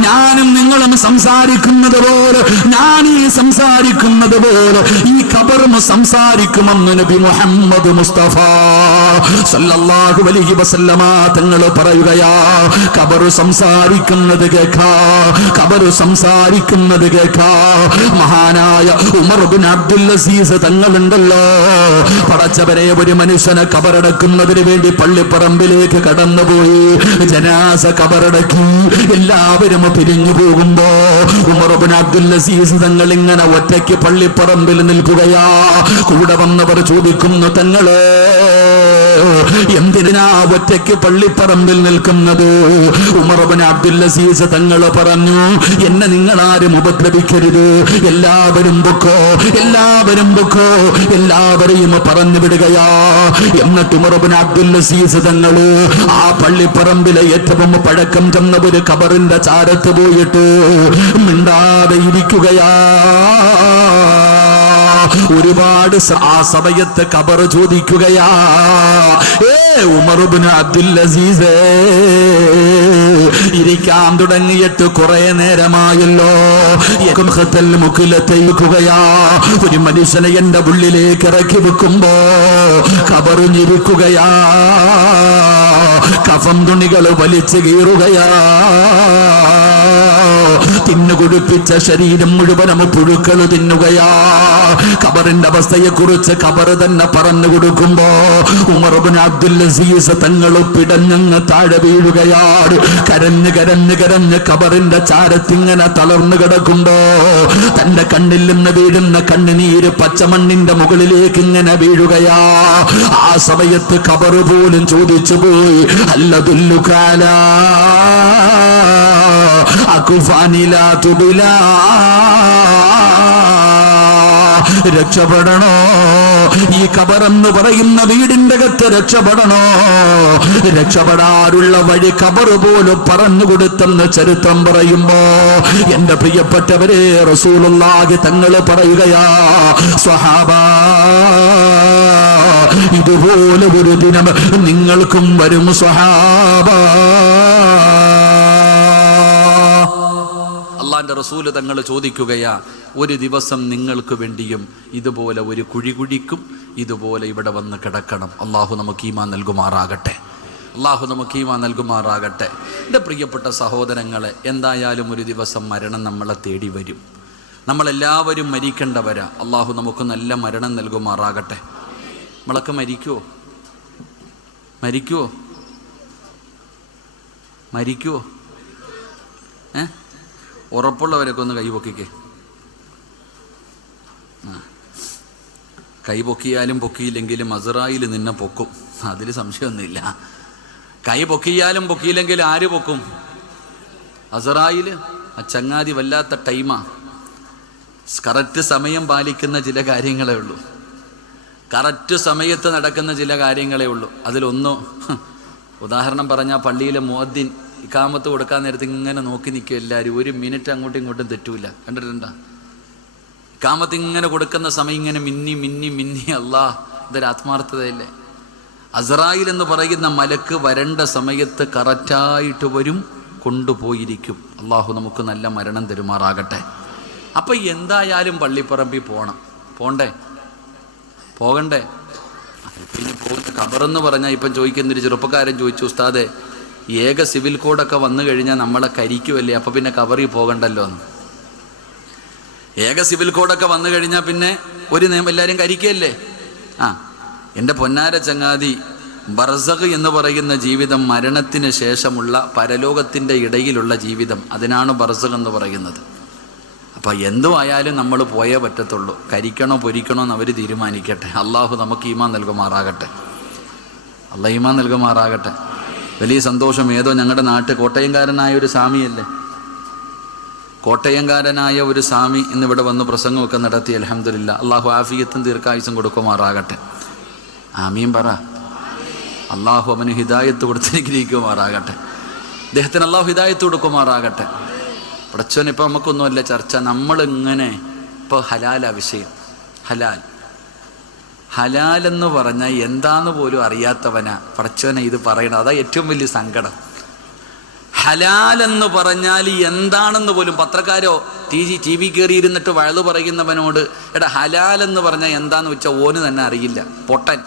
ഞാനും നിങ്ങളും സംസാരിക്കുന്നത് പോലെ, ഞാൻ ഈ സംസാരിക്കുന്നത് പോലെ ഈ കബറും സംസാരിക്കുമെന്ന് നബി മുഹമ്മദ് മുസ്തഫ സല്ലല്ലാഹു അലൈഹി വസല്ലമ തങ്ങൾ പറയുകയാ. കബർ സംസാരിക്കുന്നത് കേൾക്കാ, കബർ സംസാരിക്കുന്നത് കേൾക്കാ. മഹാനായ ഉമർ ബിൻ അബ്ദുൽ അസീസ് തങ്ങളുണ്ടല്ലോ, പടച്ചവരെ, ഒരു മനുഷ്യനെ കബറടക്കുന്നതിന് വേണ്ടി പള്ളിപ്പറമ്പിലേക്ക് കടന്നുപോയി. ജനാസ കബറടക്കി എല്ലാവരും പിരിഞ്ഞു പോകുമ്പോ ഉമർ ഇബ്നു അബ്ദുൽ അസീസ് തങ്ങൾ ഇങ്ങനെ ഒറ്റയ്ക്ക് പള്ളിപ്പറമ്പിൽ നിൽക്കുകയാ. കൂടെ വന്നവർ ചോദിക്കുന്നു, തങ്ങള് എന്തിനാ ഒറ്റയ്ക്ക് പള്ളിപ്പറമ്പിൽ നിൽക്കുന്നത്? ഉമർ ഇബ്നു അബ്ദുൽ അസീസ് തങ്ങൾ പറഞ്ഞു, എന്നെ നിങ്ങളാരും ഉപദ്രവിക്കരുത്, എല്ലാവരും പൊക്കോ, എല്ലാവരും പൊക്കോ, എല്ലാവരെയും പറഞ്ഞു വിടുകയാ. എന്നിട്ട് ഉമർ ഇബ്നു അബ്ദുൽ അസീസ് തങ്ങള് ആ പള്ളിപ്പറമ്പിലെ ഏറ്റവും പഴക്കം ചെന്ന ഒരു കബറിന്റെ ചാരത്ത് പോയിട്ട് മിണ്ടാതെ ഇരിക്കുകയാ. ഒരുപാട് ആ സമയത്ത് കബർ ചോദിക്കുകയാ, ഉമർ ഇബ്നു അബ്ദുൽ അസീസ്, ഇരിക്കാൻ തുടങ്ങിയിട്ട് കുറെ നേരമായല്ലോ. ഒരു മനുഷ്യനെ എന്റെ ഉള്ളിലേക്ക് ഇറക്കി വെക്കുമ്പോ കബറിഞ്ഞിരിക്കുകയാ, കഫം തുണികൾ വലിച്ചു കീറുകയാ, തിന്നുകുടിപ്പിച്ച ശരീരം മുഴുവനും പുഴുക്കൾ തിന്നുകയാ. കബറിന്റെ അവസ്ഥയെ കുറിച്ച് കബർ തന്നെ പറഞ്ഞു കൊടുക്കുമ്പോ ഉമർ ഇബ്നു അബ്ദുൽ അസീസ് തങ്ങൾ പിടഞ്ഞങ്ങ് താഴെ വീഴുകയാണ്. കരഞ്ഞ് കരഞ്ഞ് കരഞ്ഞ് കബറിന്റെ ചാരത്തിങ്ങനെ തളർന്നു കിടക്കുമ്പോ തന്റെ കണ്ണിൽ നിന്ന് വീഴുന്ന കണ്ണുനീര് പച്ചമണ്ണിന്റെ മുകളിലേക്ക് ഇങ്ങനെ വീഴുകയാ. ആ സമയത്ത് കബർ പോലും ചോദിച്ചു പോയി, അല്ലദുല്ലുകാല അകുഫാനിലാ തുബിലാ, രക്ഷപ്പെടണോ? ഈ കബറെന്ന് പറയുന്ന വീടിന്റെ അകത്ത് രക്ഷപ്പെടണോ? രക്ഷപ്പെടാനുള്ള വഴി കബർ പോലും പറഞ്ഞു കൊടുത്തെന്ന് ചരിത്രം പറയുമ്പോ എന്റെ പ്രിയപ്പെട്ടവരെ, റസൂലുള്ളാഹി തങ്ങൾ പറയുകയാ, സ്വഹാബാ, ഇതുപോലെ ഒരു ദിനം നിങ്ങൾക്കും വരും സ്വഹാബാ. അള്ളാന്റെ റസൂല് തങ്ങൾ ചോദിക്കുകയാ, ഒരു ദിവസം നിങ്ങൾക്ക് വേണ്ടിയും ഇതുപോലെ ഒരു കുഴി കുഴിക്കും, ഇതുപോലെ ഇവിടെ വന്ന് കിടക്കണം. അള്ളാഹു നമുക്ക് ഈമാൻ നൽകുമാറാകട്ടെ, അള്ളാഹു നമുക്ക് ഈമാൻ നൽകുമാറാകട്ടെ. എൻ്റെ പ്രിയപ്പെട്ട സഹോദരങ്ങളെ, എന്തായാലും ഒരു ദിവസം മരണം നമ്മളെ തേടി വരും. നമ്മളെല്ലാവരും മരിക്കേണ്ടവരാ. അള്ളാഹു നമുക്ക് നല്ല മരണം നൽകുമാറാകട്ടെ. നമ്മളൊക്കെ മരിക്കുവോ? മരിക്കുവോ? മരിക്കുവോ? ഉറപ്പുള്ളവരൊക്കെ ഒന്ന് കൈപൊക്കിക്കേ. കൈ പൊക്കിയാലും പൊക്കിയില്ലെങ്കിലും അസ്റായിൽ നിന്നെ പൊക്കും, അതിൽ സംശയമൊന്നുമില്ല. കൈ പൊക്കിയാലും പൊക്കിയില്ലെങ്കിലും ആര് പൊക്കും? അസ്റായിൽ. ആ ചങ്ങാതി വല്ലാത്ത ടൈമാ. കറക്റ്റ് സമയം പാലിക്കുന്ന ചില കാര്യങ്ങളേ ഉള്ളൂ, കറക്റ്റ് സമയത്ത് നടക്കുന്ന ചില കാര്യങ്ങളേ ഉള്ളൂ. അതിലൊന്ന്, ഉദാഹരണം പറഞ്ഞാൽ പള്ളിയിലെ മുഅദ്ദിൻ ഇഖാമത്ത് കൊടുക്കാൻ നേരത്ത് ഇങ്ങനെ നോക്കി നിൽക്കും എല്ലാവരും, 1 മിനിറ്റ് അങ്ങോട്ടും ഇങ്ങോട്ടും തെറ്റൂല. കണ്ടിട്ടുണ്ടോ? ഇഖാമത്ത് ഇങ്ങനെ കൊടുക്കുന്ന സമയം ഇങ്ങനെ മിന്നി മിന്നി മിന്നി. അല്ലാഹ്, ഇതൊരു ആത്മാർത്ഥതയല്ലേ? അസ്റായിൽ എന്ന് പറയുന്ന മലക്ക് വരേണ്ട സമയത്ത് കറക്റ്റായിട്ട് വരും, കൊണ്ടുപോയിരിക്കും. അള്ളാഹു നമുക്ക് നല്ല മരണം തരുമാറാകട്ടെ. അപ്പം എന്തായാലും പള്ളിപ്പറമ്പിൽ പോകണ്ടേ? പിന്നെ പോകുന്ന ഖബറെന്ന് പറഞ്ഞാൽ ഇപ്പം ചോദിക്കുന്നൊരു ചെറുപ്പക്കാരൻ ചോദിച്ചു, ഉസ്താദെ ഏക സിവിൽ കോഡൊക്കെ വന്നു കഴിഞ്ഞാൽ നമ്മളെ കരിക്കുമല്ലേ, അപ്പം പിന്നെ ഖബറിൽ പോകണ്ടല്ലോ എന്ന്. ഏക സിവിൽ കോഡൊക്കെ വന്നു കഴിഞ്ഞാൽ പിന്നെ ഒരു നിയമം എല്ലാവരും കരിക്കല്ലേ? എൻ്റെ പൊന്നാര ചങ്ങാതി, ബർസഖ് എന്ന് പറയുന്ന ജീവിതം മരണത്തിന് ശേഷമുള്ള പരലോകത്തിൻ്റെ ഇടയിലുള്ള ജീവിതം, അതിനാണ് ബർസഖ് എന്ന് പറയുന്നത്. അപ്പം എന്തു ആയാലും നമ്മൾ പോയേ പറ്റത്തുള്ളൂ. കരിക്കണോ പൊരിക്കണോ എന്ന് അവർ തീരുമാനിക്കട്ടെ. അള്ളാഹു നമുക്ക് ഈമാൻ നൽകുമാറാകട്ടെ. അള്ളാഹ് ഈമാൻ നൽകുമാറാകട്ടെ. വലിയ സന്തോഷം. ഏതോ ഞങ്ങളുടെ നാട്ടിൽ കോട്ടയംകാരനായ ഒരു സ്വാമിയല്ലേ, കോട്ടയംകാരനായ ഒരു സ്വാമി ഇന്നിവിടെ വന്ന് പ്രസംഗമൊക്കെ നടത്തി. അൽഹംദുലില്ലാ, അള്ളാഹു ആഫിയത്തും ദീർഘായുസും കൊടുക്കുമാറാകട്ടെ. ആമീൻ പറ. അള്ളാഹു അവന് ഹിദായത്ത് കൊടുത്തിരിക്കുമാറാകട്ടെ. അദ്ദേഹത്തിന് അള്ളാഹു ഹിദായത്ത് കൊടുക്കുമാറാകട്ടെ. പടച്ചോൻ ഇപ്പം നമുക്കൊന്നുമല്ല ചർച്ച, നമ്മളിങ്ങനെ ഇപ്പോൾ ഹലാലാ വിഷയം. ഹലാലെന്ന് പറഞ്ഞാൽ എന്താന്ന് പോലും അറിയാത്തവനാ പടച്ചോനെ ഇത് പറയണം. അതാ ഏറ്റവും വലിയ സങ്കടം. ഹലാലെന്ന് പറഞ്ഞാൽ എന്താണെന്ന് പോലും പത്രക്കാരോ ടി വി കയറി ഇരുന്നിട്ട് വഴുതു പറയുന്നവനോട് എടാ ഹലാലെന്ന് പറഞ്ഞാൽ എന്താന്ന് വെച്ചാൽ ഓന് തന്നെ അറിയില്ല. പൊട്ടൻ.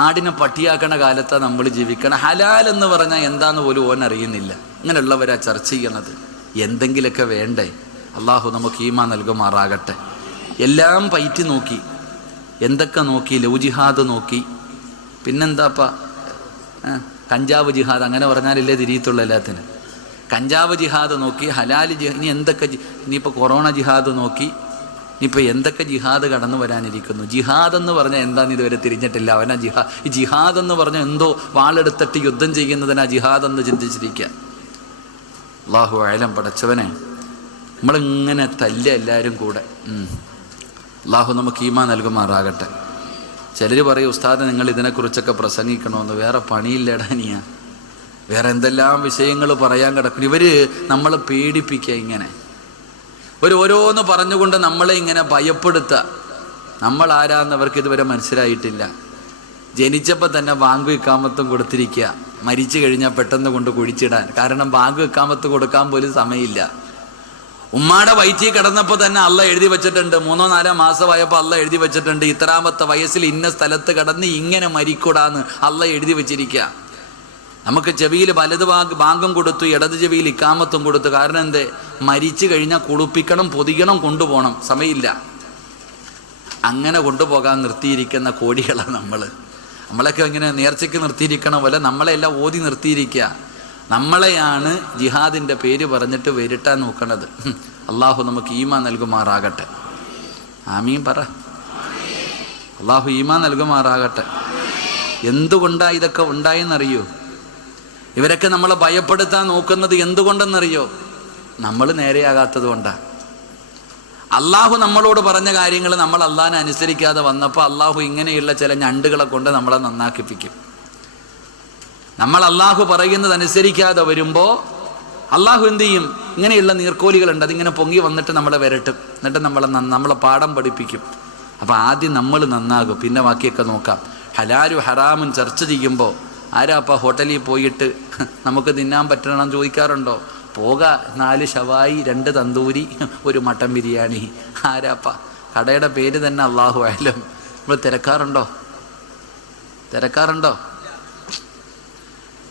ആടിനെ പട്ടിയാക്കണ കാലത്താണ് നമ്മൾ ജീവിക്കണം. ഹലാലെന്ന് പറഞ്ഞാൽ എന്താന്ന് പോലും ഓൻ അറിയുന്നില്ല. ഇങ്ങനെയുള്ളവരാ ചർച്ച ചെയ്യണത്. എന്തെങ്കിലുമൊക്കെ വേണ്ടേ? അള്ളാഹു നമുക്ക് ഈമാൻ നൽകുമാറാകട്ടെ. എല്ലാം പയറ്റി നോക്കി, എന്തൊക്കെ നോക്കി? ലവ് ജിഹാദ് നോക്കി, പിന്നെന്താപ്പ കഞ്ചാവ് ജിഹാദ്, അങ്ങനെ പറഞ്ഞാലല്ലേ തിരിയത്തുള്ളൂ എല്ലാത്തിനും. കഞ്ചാവ് ജിഹാദ് നോക്കി, ഹലാൽ ജിഹാദ്, ഇനി എന്തൊക്കെ, ഇനിയിപ്പോൾ കൊറോണ ജിഹാദ് നോക്കി, ഇനിയിപ്പോൾ എന്തൊക്കെ ജിഹാദ് കടന്നു വരാനിരിക്കുന്നു. ജിഹാദ് എന്ന് പറഞ്ഞാൽ എന്താണെന്ന് ഇതുവരെ തിരിഞ്ഞിട്ടില്ല. അവനാ ഈ ജിഹാദ് എന്ന് പറഞ്ഞാൽ എന്തോ വാളെടുത്തിട്ട് യുദ്ധം ചെയ്യുന്നതിനാ ജിഹാദ് എന്ന് ചിന്തിച്ചിരിക്കുക. അല്ലാഹു അഅലം. പടച്ചവനെ, നമ്മളിങ്ങനെ തല്ല എല്ലാവരും കൂടെ. അല്ലാഹു നമുക്ക് ഈമാൻ നൽകുമാറാകട്ടെ. ചിലർ പറയും, ഉസ്താദ് നിങ്ങൾ ഇതിനെക്കുറിച്ചൊക്കെ പ്രസംഗിക്കണമെന്ന്. വേറെ പണിയില്ലടാനിയാ, വേറെ എന്തെല്ലാം വിഷയങ്ങൾ പറയാൻ കിടക്കുന്നു. ഇവർ നമ്മളെ പേടിപ്പിക്കുക, ഇങ്ങനെ ഓരോന്ന് പറഞ്ഞുകൊണ്ട് നമ്മളെ ഇങ്ങനെ ഭയപ്പെടുത്തുക. നമ്മൾ ആരാന്ന് അവർക്ക് ഇതുവരെ മനസ്സിലായിട്ടില്ല. ജനിച്ചപ്പോൾ തന്നെ ബാങ്ക് ഇക്കാമത്തും കൊടുത്തിരിക്കുക, മരിച്ചു കഴിഞ്ഞാൽ പെട്ടെന്ന് കൊണ്ട് കുഴിച്ചിടാൻ. കാരണം ബാങ്ക് ഇക്കാമത്ത് കൊടുക്കാൻ പോലും സമയമില്ല. ഉമ്മാടെ വയറ്റിൽ കിടന്നപ്പോൾ തന്നെ അള്ള എഴുതി വെച്ചിട്ടുണ്ട്. 3-4 മാസമായപ്പോൾ അള്ള എഴുതി വെച്ചിട്ടുണ്ട്, ഇത്രാമത്തെ വയസ്സിൽ ഇന്ന സ്ഥലത്ത് കിടന്ന് ഇങ്ങനെ മരിക്കൂടാന്ന് അള്ള എഴുതി വെച്ചിരിക്കുക. നമുക്ക് ചെവിയിൽ വലത് ബാങ്കും കൊടുത്തു, ഇടത് ചെവിയിൽ ഇക്കാമത്തും കൊടുത്തു. കാരണം എന്തേ? മരിച്ചു കഴിഞ്ഞാൽ കുളിപ്പിക്കണം, പൊതിക്കണം, കൊണ്ടുപോകണം. സമയമില്ല. അങ്ങനെ കൊണ്ടുപോകാൻ നിർത്തിയിരിക്കുന്ന കോടികളാണ് നമ്മളൊക്കെ ഇങ്ങനെ നേർച്ചയ്ക്ക് നിർത്തിയിരിക്കണ പോലെ നമ്മളെല്ലാം ഓതി നിർത്തിയിരിക്കുക. നമ്മളെയാണ് ജിഹാദിൻ്റെ പേര് പറഞ്ഞിട്ട് വരിട്ടാൻ നോക്കണത്. അള്ളാഹു നമുക്ക് ഈമാൻ നൽകുമാറാകട്ടെ. ആമീൻ പറ. അള്ളാഹു ഈമാൻ നൽകുമാറാകട്ടെ. എന്തുകൊണ്ടാണ് ഇതൊക്കെ ഉണ്ടായെന്നറിയോ? ഇവരൊക്കെ നമ്മളെ ഭയപ്പെടുത്താൻ നോക്കുന്നത് എന്തുകൊണ്ടെന്നറിയോ? നമ്മൾ നേരെയാകാത്തത് കൊണ്ടാണ്. അള്ളാഹു നമ്മളോട് പറഞ്ഞ കാര്യങ്ങൾ നമ്മൾ അള്ളാഹിനെ അനുസരിക്കാതെ വന്നപ്പോൾ അള്ളാഹു ഇങ്ങനെയുള്ള ചില ഞണ്ടുകളെ കൊണ്ട് നമ്മളെ നന്നാക്കിപ്പിക്കും. നമ്മൾ അള്ളാഹു പറയുന്നത് അനുസരിക്കാതെ വരുമ്പോൾ അള്ളാഹു എന്ത് ചെയ്യും? ഇങ്ങനെയുള്ള നീർക്കോലികളുണ്ട്, അതിങ്ങനെ പൊങ്ങി വന്നിട്ട് നമ്മളെ വരട്ടും, എന്നിട്ട് നമ്മളെ പാഠം പഠിപ്പിക്കും. അപ്പോൾ ആദ്യം നമ്മൾ നന്നാകും, പിന്നെ ബാക്കിയൊക്കെ നോക്കാം. ഹലാലും ഹറാമും ചർച്ച ചെയ്യുമ്പോൾ ആരാപ്പാ ഹോട്ടലിൽ പോയിട്ട് നമുക്ക് തിന്നാൻ പറ്റണം ചോദിക്കാറുണ്ടോ? 4 ഷവായി 2 തന്തൂരി 1 മട്ടൻ ബിരിയാണി. ആരാപ്പാ? കടയുടെ പേര് തന്നെ അല്ലാഹു അഅലം. നമ്മൾ തിരക്കാറുണ്ടോ?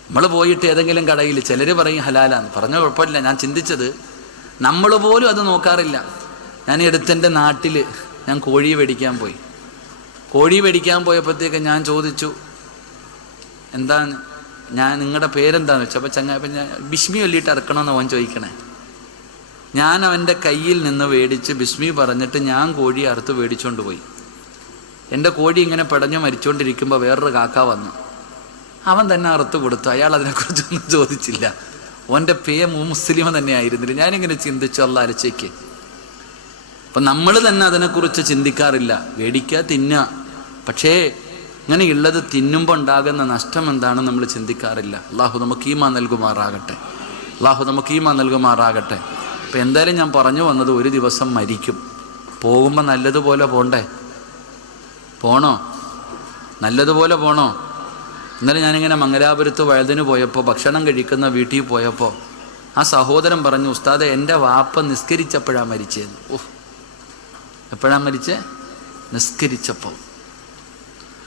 നമ്മൾ പോയിട്ട് ഏതെങ്കിലും കടയിൽ ചിലർ പറയും ഹലാലാന്ന്, പറഞ്ഞ കുഴപ്പമില്ല. ഞാൻ ചിന്തിച്ചത് നമ്മൾ പോലും അത് നോക്കാറില്ല. ഞാൻ എടുത്തെൻ്റെ നാട്ടിൽ ഞാൻ കോഴി മേടിക്കാൻ പോയപ്പോഴത്തേക്ക് ഞാൻ ചോദിച്ചു, എന്താണ് നിങ്ങളുടെ പേരെന്താണെന്ന് വെച്ചാൽ, അപ്പോൾ ഞാൻ ബിസ്മി ചൊല്ലിയിട്ട് ഇറക്കണമെന്ന് അവൻ ചോദിക്കണേ. ഞാൻ അവൻ്റെ കയ്യിൽ നിന്ന് മേടിച്ച് ബിസ്മി പറഞ്ഞിട്ട് ഞാൻ കോഴി അറുത്ത് മേടിച്ചുകൊണ്ട് പോയി. എൻ്റെ കോഴി ഇങ്ങനെ പിടഞ്ഞ് മരിച്ചുകൊണ്ടിരിക്കുമ്പോൾ വേറൊരു കാക്ക വന്നു. അവൻ തന്നെ അറുത്ത് കൊടുത്തു. അയാൾ അതിനെക്കുറിച്ചൊന്നും ചോദിച്ചില്ല. ഓൻ്റെ മുസ്ലിം തന്നെ ആയിരുന്നില്ല. ഞാനിങ്ങനെ ചിന്തിച്ചു, അല്ലാഹ് അലച്ചേക്ക്. അപ്പം നമ്മൾ തന്നെ അതിനെക്കുറിച്ച് ചിന്തിക്കാറില്ല. മേടിക്കുക, തിന്നുക. പക്ഷേ ഇങ്ങനെയുള്ളത് തിന്നുമ്പോൾ ഉണ്ടാകുന്ന നഷ്ടം എന്താണെന്ന് നമ്മൾ ചിന്തിക്കാറില്ല. അള്ളാഹു നമുക്ക് ഈമാൻ നൽകുമാറാകട്ടെ. അള്ളാഹു നമുക്ക് ഈമാൻ നൽകുമാറാകട്ടെ. അപ്പം എന്തായാലും ഞാൻ പറഞ്ഞു വന്നത്, ഒരു ദിവസം മരിക്കും. പോകുമ്പോൾ നല്ലതുപോലെ പോണ്ടേ? പോണോ? നല്ലതുപോലെ പോണോ? ഇന്നലെ ഞാനിങ്ങനെ മംഗലാപുരത്ത് വഴുതിന് പോയപ്പോൾ, ഭക്ഷണം കഴിക്കുന്ന വീട്ടിൽ പോയപ്പോൾ ആ സഹോദരൻ പറഞ്ഞു, ഉസ്താദെ എൻ്റെ വാപ്പ നിസ്കരിച്ചപ്പോഴാണ് മരിച്ചതെന്ന്. ഓഹ്, എപ്പോഴാണ് മരിച്ചേ? നിസ്കരിച്ചപ്പോൾ.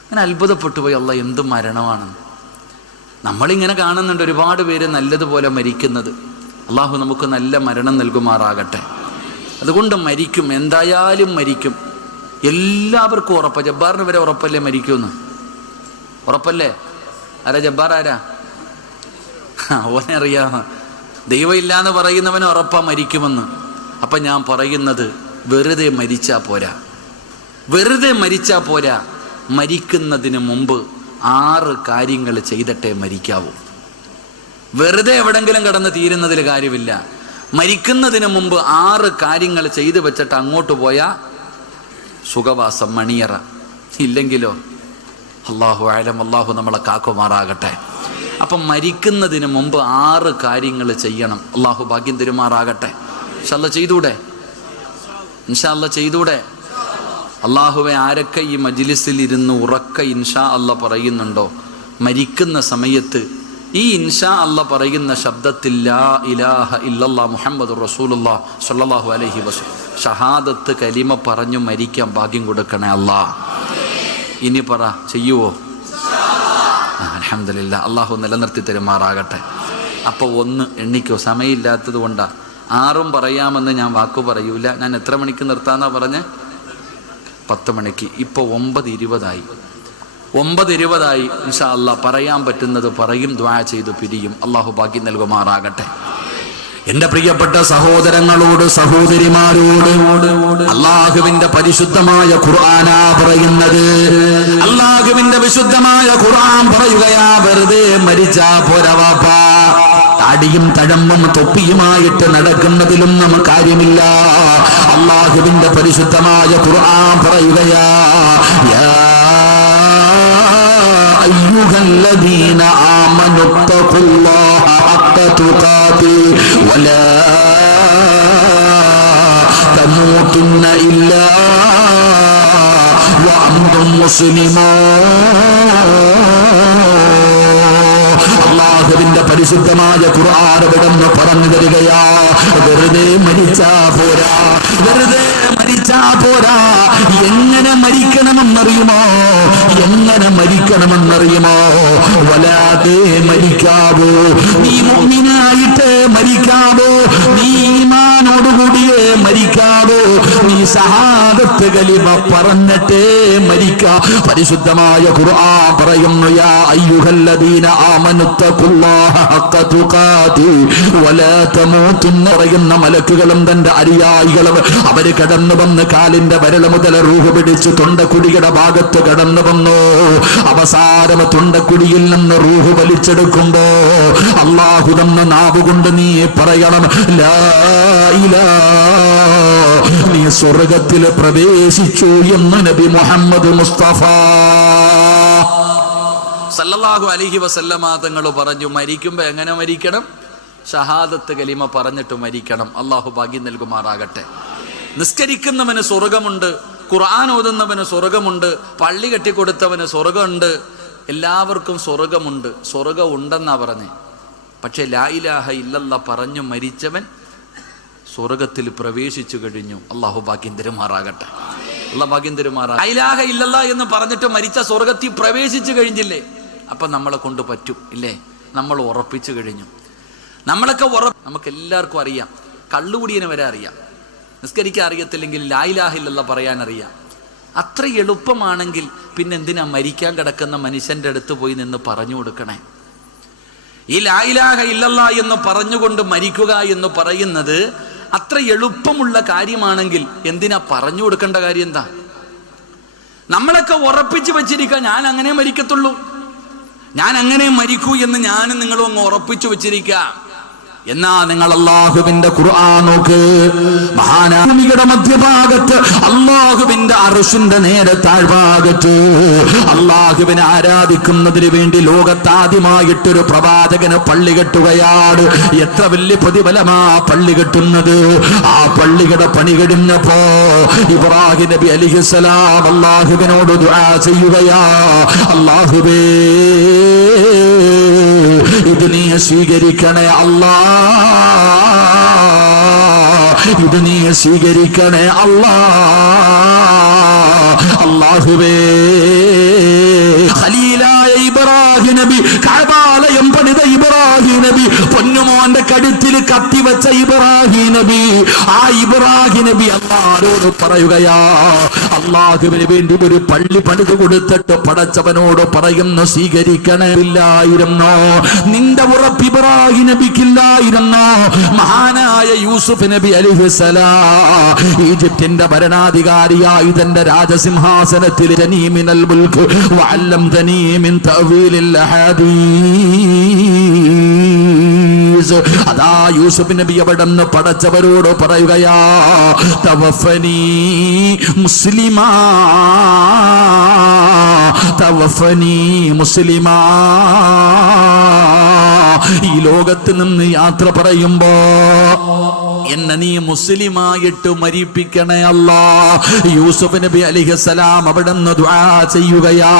അങ്ങനെ അത്ഭുതപ്പെട്ടു പോയി. അള്ളാഹ് എന്ത് മരണമാണെന്ന്. നമ്മളിങ്ങനെ കാണുന്നുണ്ട് ഒരുപാട് പേര് നല്ലതുപോലെ മരിക്കുന്നത്. അള്ളാഹു നമുക്ക് നല്ല മരണം നൽകുമാറാകട്ടെ. അതുകൊണ്ട് മരിക്കും, എന്തായാലും മരിക്കും. എല്ലാവർക്കും ഉറപ്പാണ്. ജബ്ബാറിന് വരെ ഉറപ്പല്ലേ മരിക്കുമെന്ന്? ഉറപ്പല്ലേ? ആരാ ജബ്ബാർ? ആരാ? ഓനെ അറിയാം. ദൈവം ഇല്ലാന്ന് പറയുന്നവന് ഉറപ്പാ മരിക്കുമെന്ന്. അപ്പം ഞാൻ പറയുന്നത്, വെറുതെ മരിച്ചാൽ പോരാ. വെറുതെ മരിച്ചാൽ പോരാ. മരിക്കുന്നതിന് മുമ്പ് 6 കാര്യങ്ങൾ ചെയ്തിട്ടേ മരിക്കാവൂ. വെറുതെ എവിടെങ്കിലും കിടന്ന് തീരുന്നതിൽ കാര്യമില്ല. മരിക്കുന്നതിന് മുമ്പ് 6 കാര്യങ്ങൾ ചെയ്തു വെച്ചിട്ട് അങ്ങോട്ട് പോയാൽ സുഖവാസം, മണിയറ. ഇല്ലെങ്കിലോ അല്ലാഹു അഅലം. അല്ലാഹു നമ്മളെ കാക്കുമാറാകട്ടെ. അപ്പം മരിക്കുന്നതിന് മുമ്പ് 6 കാര്യങ്ങൾ ചെയ്യണം. അല്ലാഹു ഭാഗ്യം തരുമാറാകട്ടെ. ഇൻഷാ അല്ലാഹ് ചെയ്തൂടെ? ഇൻഷാ അല്ലാഹ് ചെയ്തൂടെ? അള്ളാഹുവെ, ആരൊക്കെ ഈ മജ്ലിസിൽ ഇരുന്ന് ഉറക്ക ഇൻഷാ അല്ലാഹ് പറയുന്നുണ്ടോ, മരിക്കുന്ന സമയത്ത് ഈ ഇൻഷാ അല്ലാഹ് പറയുന്ന ശബ്ദത്തിൽ ലാ ഇലാഹ ഇല്ലല്ലാഹ് മുഹമ്മദുർ റസൂലുള്ളാഹ് സ്വല്ലല്ലാഹു അലൈഹി വസല്ലം ഷഹാദത്ത് കലിമ പറഞ്ഞു മരിക്കാൻ ഭാഗ്യം കൊടുക്കണേ അല്ലാഹ്. ഇനി പറ, ചെയ്യുവോ? അൽഹംദുലില്ലാ. അള്ളാഹു നിലനിർത്തി തരുമാറാകട്ടെ. അപ്പോൾ 1 എണ്ണിക്കോ. സമയമില്ലാത്തത് കൊണ്ടാണ്. 6 പറയാമെന്ന് ഞാൻ വാക്കു പറയൂല. ഞാൻ എത്ര മണിക്ക് നിർത്താന്നാ പറഞ്ഞ്? 10 മണിക്ക്. ഇപ്പോൾ 9:20 9:20 ഇൻഷാ അല്ലാഹ് പറയാൻ പറ്റുന്നത് പറയും, ദുആ ചെയ്തു പിരിയും. അള്ളാഹു ഭാഗ്യം നൽകുമാറാകട്ടെ. എന്റെ പ്രിയപ്പെട്ട സഹോദരങ്ങളോട്, സഹോദരിമാരോട് അള്ളാഹുവിന്റെ പരിശുദ്ധമായ ഖുർആനാ പറയുന്നത്. അള്ളാഹുവിന്റെ വിശുദ്ധമായ ഖുർആൻ പറയുകയാ, വെറുതെ മരിച്ചാ പോരാ വാപ്പാ. താടിയും തഴമ്പും തൊപ്പിയുമായിട്ട് നടക്കുന്നതിലൊന്നും കാര്യമില്ല. അള്ളാഹുവിന്റെ പരിശുദ്ധമായ ഖുർആൻ പറയുകയാ, യാ അയ്യുഹല്ലദീന ആമനു തഖുല്ലാഹ ഹഖ്ക തുഖാതി വലാ തമൂതുന്ന ഇല്ലാ വഅൻതും മുസ്ലിമൂൻ. അള്ളാഹുവിന്റെ പരിശുദ്ധമായ ഖുർആൻ ഇവിടുന്ന് പറഞ്ഞു തരികയാ, വെറുതെ മരിച്ചാ പോരാ. വെറുതെ മരിച്ചാ പോരാ. എങ്ങനെ മരിക്കണമെന്നറിയുമോ? എങ്ങനെ മരിക്കണമെന്നറിയുമോ? വലാതെ മരിക്കാവൂ. നീ മുഅ്മിനായിട്ട് മരിക്കാവൂ. നീ ഈമാനോടുകൂടിയേ മരിക്കാവൂ. നീ ഷഹാദത്ത് കലിമ പറഞ്ഞിട്ടേ മരിക്കാ. പരിശുദ്ധമായ ഖുർആൻ പറയുന്നു, യാ അയ്യുഹല്ലദീന ആമനു തഖുല്ലാഹ ഹഖ്ക തുഖാതി വലാ തമൂതുന്ന. പറയുന്ന മലക്കുകളും തന്റെ അനുയായികളും അവര് കടന്നു വന്ന് കാലിന്റെ വിരൽ മുതൽ റൂഹ് പിടിച്ച് തൊണ്ടക്കുടിയുടെ ഭാഗത്ത് കടന്നു വന്നു. അവസാനം തൊണ്ടക്കുടിയിൽ നിന്ന് റൂഹ് വലിച്ചെടുക്കുമ്പോ അല്ലാഹു തന്ന നാവുകൊണ്ട് നീ പറയണം, ലാ ഇലാഹ. നീ സ്വർഗത്തിൽ പ്രവേശിച്ചു എന്ന് നബി മുഹമ്മദ് മുസ്തഫ സല്ലല്ലാഹു അലൈഹി വസല്ലമ തങ്ങൾ പറഞ്ഞു. മരിക്കുമ്പോൾ എങ്ങനെ മരിക്കണം? ഷഹാദത്ത് കലിമ പറഞ്ഞിട്ട് മരിക്കണം. അള്ളാഹു ഭാഗ്യം നൽകുമാറാകട്ടെ. നിസ്കരിക്കുന്നവന് സ്വർഗമുണ്ട്, ഖുർആൻ ഓതുന്നവന് സ്വർഗമുണ്ട്, പള്ളി കെട്ടിക്കൊടുത്തവന് സ്വർഗമുണ്ട്. എല്ലാവർക്കും സ്വർഗമുണ്ട്. സ്വർഗം ഉണ്ടെന്നാ പറഞ്ഞേ. പക്ഷെ ലാ ഇലാഹ ഇല്ലല്ലാഹ് പറഞ്ഞു മരിച്ചവൻ സ്വർഗത്തിൽ പ്രവേശിച്ചു കഴിഞ്ഞു. അള്ളാഹു ഭാഗ്യം തരുമാറാകട്ടെ. അള്ളാഹു ഭാഗ്യം തരുമാറാകട്ടെ. ലാ ഇലാഹ ഇല്ലല്ലാഹ് എന്ന് പറഞ്ഞിട്ട് മരിച്ച സ്വർഗത്തിൽ പ്രവേശിച്ചു കഴിഞ്ഞില്ലേ? അപ്പം നമ്മളെ കൊണ്ട് പറ്റും ഇല്ലേ? നമ്മൾ ഉറപ്പിച്ചു കഴിഞ്ഞു. നമ്മളൊക്കെ നമുക്ക് എല്ലാവർക്കും അറിയാം. കള്ളുകുടിയനെ വരെ അറിയാം. നിസ്കരിക്കാൻ അറിയത്തില്ലെങ്കിൽ ലാ ഇലാഹ ഇല്ലല്ലാഹ് പറയാൻ അറിയാം. അത്ര എളുപ്പമാണെങ്കിൽ പിന്നെ എന്തിനാ മരിക്കാൻ കിടക്കുന്ന മനുഷ്യന്റെ അടുത്ത് പോയി നിന്ന് പറഞ്ഞു കൊടുക്കണേ? ഈ ലാ ഇലാഹ ഇല്ലല്ലാഹ് എന്ന് പറഞ്ഞുകൊണ്ട് മരിക്കുക എന്ന് പറയുന്നത് അത്ര എളുപ്പമുള്ള കാര്യമാണെങ്കിൽ എന്തിനാ പറഞ്ഞു കൊടുക്കേണ്ട കാര്യം എന്താ? നമ്മളൊക്കെ ഉറപ്പിച്ച് വെച്ചിരിക്കുക, ഞാൻ അങ്ങനെ മരിക്കത്തുള്ളൂ, ഞാൻ അങ്ങനെ മരിക്കൂ എന്ന് ഞാനും നിങ്ങളും അങ്ങ് ഉറപ്പിച്ചു വെച്ചിരിക്കുക. എന്നാ നിങ്ങൾ അല്ലാഹുവിന്റെ ഖുർആൻ നോക്ക്. മഹാനാമിയുടെ മധ്യഭാഗത്ത്, അല്ലാഹുവിന്റെ അർശിന്റെ നേരെ താഴ്ഭാഗത്ത് അല്ലാഹുവിനെ ആരാധിക്കുന്നതിന് വേണ്ടി ലോകത്താദ്യമായിട്ടൊരു പ്രവാചകന് പള്ളി കെട്ടുകയാണ്. എത്ര വലിയ പ്രതിഫലമാ പള്ളി കെട്ടുന്നത്. ആ പള്ളിയുടെ പണി കഴിഞ്ഞപ്പോ ഇബ്രാഹിം നബി അലൈഹിസ്സലാം അല്ലാഹുവിനോട് ദുആ ചെയ്യുകയാ, അല്ലാഹുവേ ഇത് നീ സ്വീകരിക്കണേ അല്ലാ, ഇത് നീ സ്വീകരിക്കണേ അല്ലാ, അല്ലാഹുവേ. ഖലീലായ ഇബ്രാഹിം നബി, കഅബാലയം പണിത ഇബ്രാഹിം നബി, പൊന്നുമോന്റെ കഴുത്തിൽ കത്തിവെച്ച ഇബ്രാഹിം നബി, ആ ഇബ്രാഹിം നബി അല്ലാഹുവോട് പറയുകയാ, അല്ലാഹുവിന് വേണ്ടി ഒരു പള്ളി പണിത് കൊടുത്തിട്ട് പടച്ചവനോട് പറയുന്നു, സ്വീകരിക്കണമില്ലായിരുന്നോ? നിന്റെ ഉറപ്പ് ഇബ്രാഹിം നബിക്കില്ലായിരുന്നോ? മഹാനായ യൂസുഫ് നബി അലൈഹിസ്സലാം ഈജിപ്തിന്റെ ഭരണാധികാരിയായി തന്റെ രാജസിംഹാസനത്തിൽ മിനൽ മുൽക്ക് വഅല്ലംതനീ മിൻ തഅവീലിൽ ഹദീസ്. അതാ യൂസുഫ് നബി അവിടുന്ന് പടച്ചവരോട് പറയുകയാ, തവഫനി മുസ്ലിമാ, തവഫനി മുസ്ലിമാ. ഈ ലോകത്ത് നിന്ന് യാത്ര പറയുമ്പോ എന്നെ നീ മുസ്ലിമായിട്ട് മരിപ്പിക്കണേ അല്ലാ. യൂസുഫ് നബി അലൈഹിസ്സലാം അവിടുന്ന് ദുആ ചെയ്യുകയാ.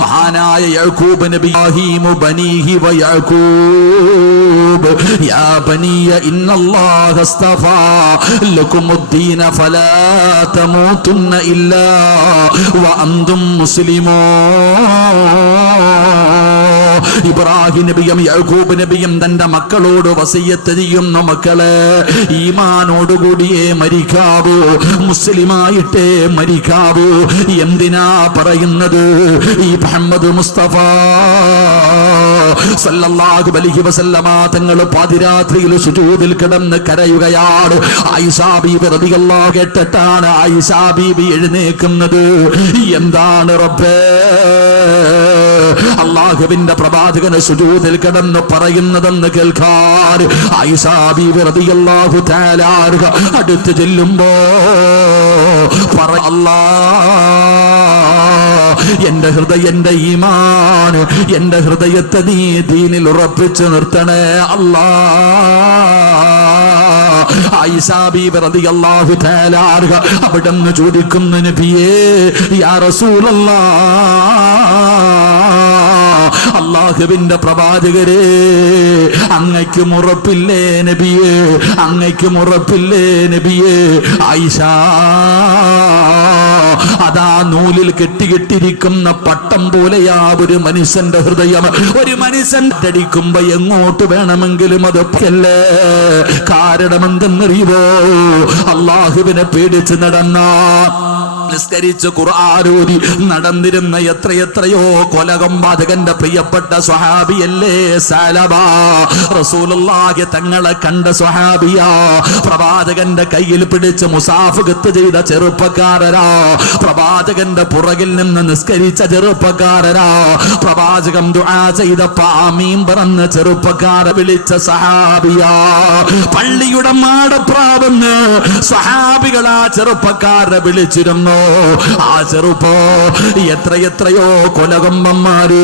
മഹാനായ യഅ്കൂബ് നബി, ഇബ്രാഹീമു ബനീഹി വ യഅ്കൂബ് യാ ബനിയ ഇന്നല്ലാഹ അസ്തഫാ ലകുമുദ്ദീന ഫലാ തമൂതുന്ന ഇല്ലാ വ അൻതും മുസ്ലിമൂൻ. ഇബ്രാഹിം നബിയും യഅ്കൂബ് നബിയും തന്റെ മക്കളോട് വസിയ്യത്ത് ചെയ്യുന്ന, മക്കളെ ഈമാനോടുകൂടിയേ മരിക്കാവൂ, മുസ്ലിമായിട്ടേ മരിക്കാവൂ. എന്തിനാ പറയുന്നത്? ഈ മുഹമ്മദ് മുസ്തഫ സല്ലല്ലാഹു അലൈഹി വസല്ലമ തങ്ങൾ പാതിരാത്രിയിൽ സുജൂദിൽ കിടന്ന് കരയുകയാണ്. ആയിഷാ ബീബി റളിയല്ലാഹു കേട്ടിട്ടാണ് ആയിഷാ ബീബി എഴുന്നേൽക്കുന്നത്. എന്താണ് റബ്ബേ അല്ലാഹുവിന്റെ പ്രവാചകന് സുജൂദിൽ കിടന്ന് പറയുന്നതെന്ന് കേൾക്കാൻ ആയിഷാ ബീബി റളിയല്ലാഹു തആല അടുത്ത് ചെല്ലുമ്പോ എന്റെ ഹൃദയം, എന്റെ ഈമാൻ, എന്റെ ഹൃദയത്തെ നീ ദീനിൽ ഉറപ്പിച്ചു നിർത്തണേ അല്ലാ. ആയിഷാ ബീബി റളിയല്ലാഹു തആല അവിടുന്ന് ചോദിക്കുന്നു, നബിയേ യാ റസൂലല്ലാഹ്, അല്ലാഹുവിന്റെ പ്രവാചകരെ അങ്ങയ്ക്കും ഉറപ്പില്ലേ നബിയേ, അങ്ങയ്ക്കും ഉറപ്പില്ലേ നബിയേ? ആയിഷാ, അതാ നൂലിൽ കെട്ടിയിട്ടിരിക്കുന്ന പട്ടം പോലെയാ ഒരു മനുഷ്യന്റെ ഹൃദയം. ഒരു മനുഷ്യൻ അടിക്കുമ്പോ എങ്ങോട്ട് വേണമെങ്കിലും അത് അല്ലേ. കാരണം എന്തെന്നറിയുമോ? അല്ലാഹുവിനെ പേടിച്ച് നടന്ന, നിസ്കരിച്ച് ഖുർആനോദി നടന്നിരുന്ന എത്രയെത്രയോ കൊലകൊമ്പാതകന്റെ പ്രിയപ്പെട്ട സ്വഹാബിയല്ലേ സഅലബ. റസൂലുള്ളാഹി തങ്ങളെ കണ്ട സ്വഹാബിയാ. പ്രവാചകന്റെ കയ്യിൽ പിടിച്ച് മുസാഫഹത്ത് ചെയ്ത ചെറുപ്പക്കാരരാ. പ്രവാചകന്റെ പുറകിൽ നിന്ന് നിസ്കരിച്ച ചെറുപ്പക്കാരരാ. പ്രവാചകൻ ദുആ ചെയ്തപ്പോ ആമീൻ പറഞ്ഞ ചെറുപ്പക്കാരെ വിളിച്ച സഹാബിയാ. പള്ളിയുടെ മാടപ്രാവെന്ന് സ്വഹാബികളാ ചെറുപ്പക്കാരെ വിളിച്ചിരുന്നു. ആ ചെറുപ്പോ എത്രയെത്രയോ കൊലകൊമ്പന്മാര്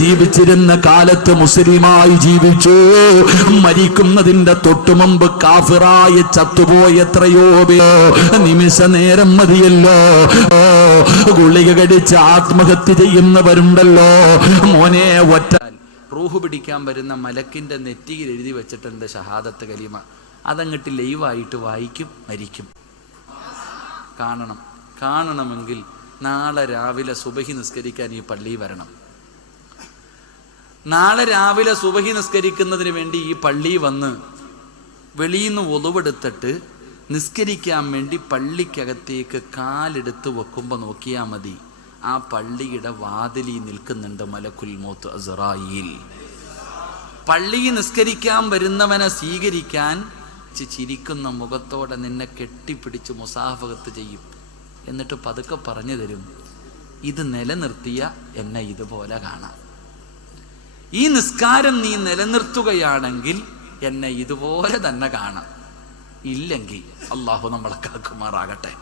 ജീവിച്ചിരുന്ന കാലത്ത് മുസ്ലിമായി ജീവിച്ചു. മരിക്കുന്നതിന്റെ തൊട്ടുമുമ്പ് കാഫിറായി ചത്തുപോയ എത്രയോ നിമിഷ നേരം മതിയല്ലോ ഗുളിക കടിച്ച് ആത്മഹത്യ ചെയ്യുന്നവരുണ്ടല്ലോ. മോനെ, ഒറ്റ റൂഹ് പിടിക്കാൻ വരുന്ന മലക്കിന്റെ നെറ്റിയിൽ എഴുതി വെച്ചിട്ടുണ്ട് ഷഹാദത്ത് കലിമ. അതങ്ങട്ട് ലൈവായിട്ട് വായിക്കും, മരിക്കും. കാണണമെങ്കിൽ നാളെ രാവിലെ സുബഹി നിസ്കരിക്കാൻ ഈ പള്ളിയിൽ വരണം. നാളെ രാവിലെ സുബഹി നിസ്കരിക്കുന്നതിന് വേണ്ടി ഈ പള്ളിയിൽ വന്ന് വെളിയിൽ നിന്ന് ഒതുവെടുത്തിട്ട് നിസ്കരിക്കാൻ വേണ്ടി പള്ളിക്കകത്തേക്ക് കാലെടുത്ത് വെക്കുമ്പോൾ നോക്കിയാൽ മതി, ആ പള്ളിയുടെ വാതിലിൽ നിൽക്കുന്നുണ്ട് മലക്കുൽ മൗത്ത് അസ്റായീൽ. പള്ളിയിൽ നിസ്കരിക്കാൻ വരുന്നവനെ സ്വീകരിക്കാൻ ചിരിക്കുന്ന മുഖത്തോടെ നിന്നെ കെട്ടിപ്പിടിച്ച് മുസാഫഹത്ത് ചെയ്യും. എന്നിട്ട് പതുക്കെ പറഞ്ഞു തരും, ഇത് നിലനിർത്തിയ എന്നെ ഇതുപോലെ കാണാം. ഈ നിസ്കാരം നീ നിലനിർത്തുകയാണെങ്കിൽ എന്നെ ഇതുപോലെ തന്നെ കാണാം. ഇല്ലെങ്കിൽ അള്ളാഹു നമ്മളെ കാക്കുമാറാകട്ടെ.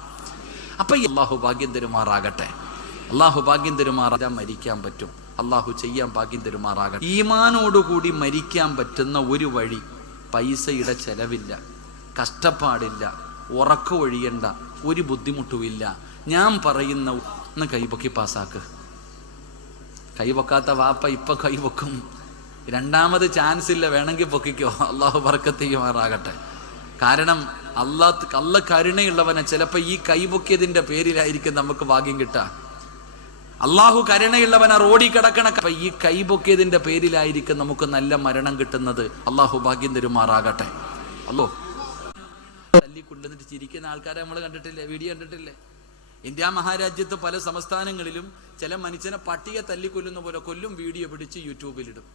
അപ്പൊ അള്ളാഹു ഭാഗ്യം തരുമാറാകട്ടെ. അള്ളാഹു ഭാഗ്യം തരുമാറാ മരിക്കാൻ പറ്റും. അള്ളാഹു ചെയ്യാൻ ഭാഗ്യം തരുമാറാകട്ടെ. ഈമാനോടുകൂടി മരിക്കാൻ പറ്റുന്ന ഒരു വഴി, പൈസയുടെ ചെലവില്ല, കഷ്ടപ്പാടില്ല, ഉറക്കമൊഴിയണ്ട, ഒരു ബുദ്ധിമുട്ടുമില്ല. ഞാൻ പറയുന്ന ഒന്ന് കൈപൊക്കി പാസ്സാക്ക്. കൈവക്കാത്ത വാപ്പ ഇപ്പൊ കൈവക്കും. രണ്ടാമത് ചാൻസ് ഇല്ല, വേണമെങ്കിൽ പൊക്കിക്കോ. അള്ളാഹു ബർക്കത്ത് ചെയ്യുമാറാകട്ടെ. കാരണം അല്ല കരുണയുള്ളവനെ ചിലപ്പോൾ ഈ കൈപൊക്കിയതിന്റെ പേരിലായിരിക്കും നമുക്ക് ഭാഗ്യം കിട്ടുക. അള്ളാഹു കരുണയുള്ളവനെ റോഡി കിടക്കണ ഈ കൈപൊക്കിയതിന്റെ പേരിലായിരിക്കും നമുക്ക് നല്ല മരണം കിട്ടുന്നത്. അള്ളാഹു ഭാഗ്യം തരുമാറാകട്ടെ. അല്ലോ തല്ലിക്കൊണ്ടുവന്നിട്ട് ചിരിക്കുന്ന ആൾക്കാരെ നമ്മൾ കണ്ടിട്ടില്ലേ? വീഡിയോ കണ്ടിട്ടില്ലേ? ഇന്ത്യ മഹാരാജ്യത്ത് പല സംസ്ഥാനങ്ങളിലും ചില മനുഷ്യനെ പട്ടിയെ തല്ലിക്കൊല്ലുന്ന പോലെ കൊല്ലും, വീഡിയോ പിടിച്ച് യൂട്യൂബിലിടും.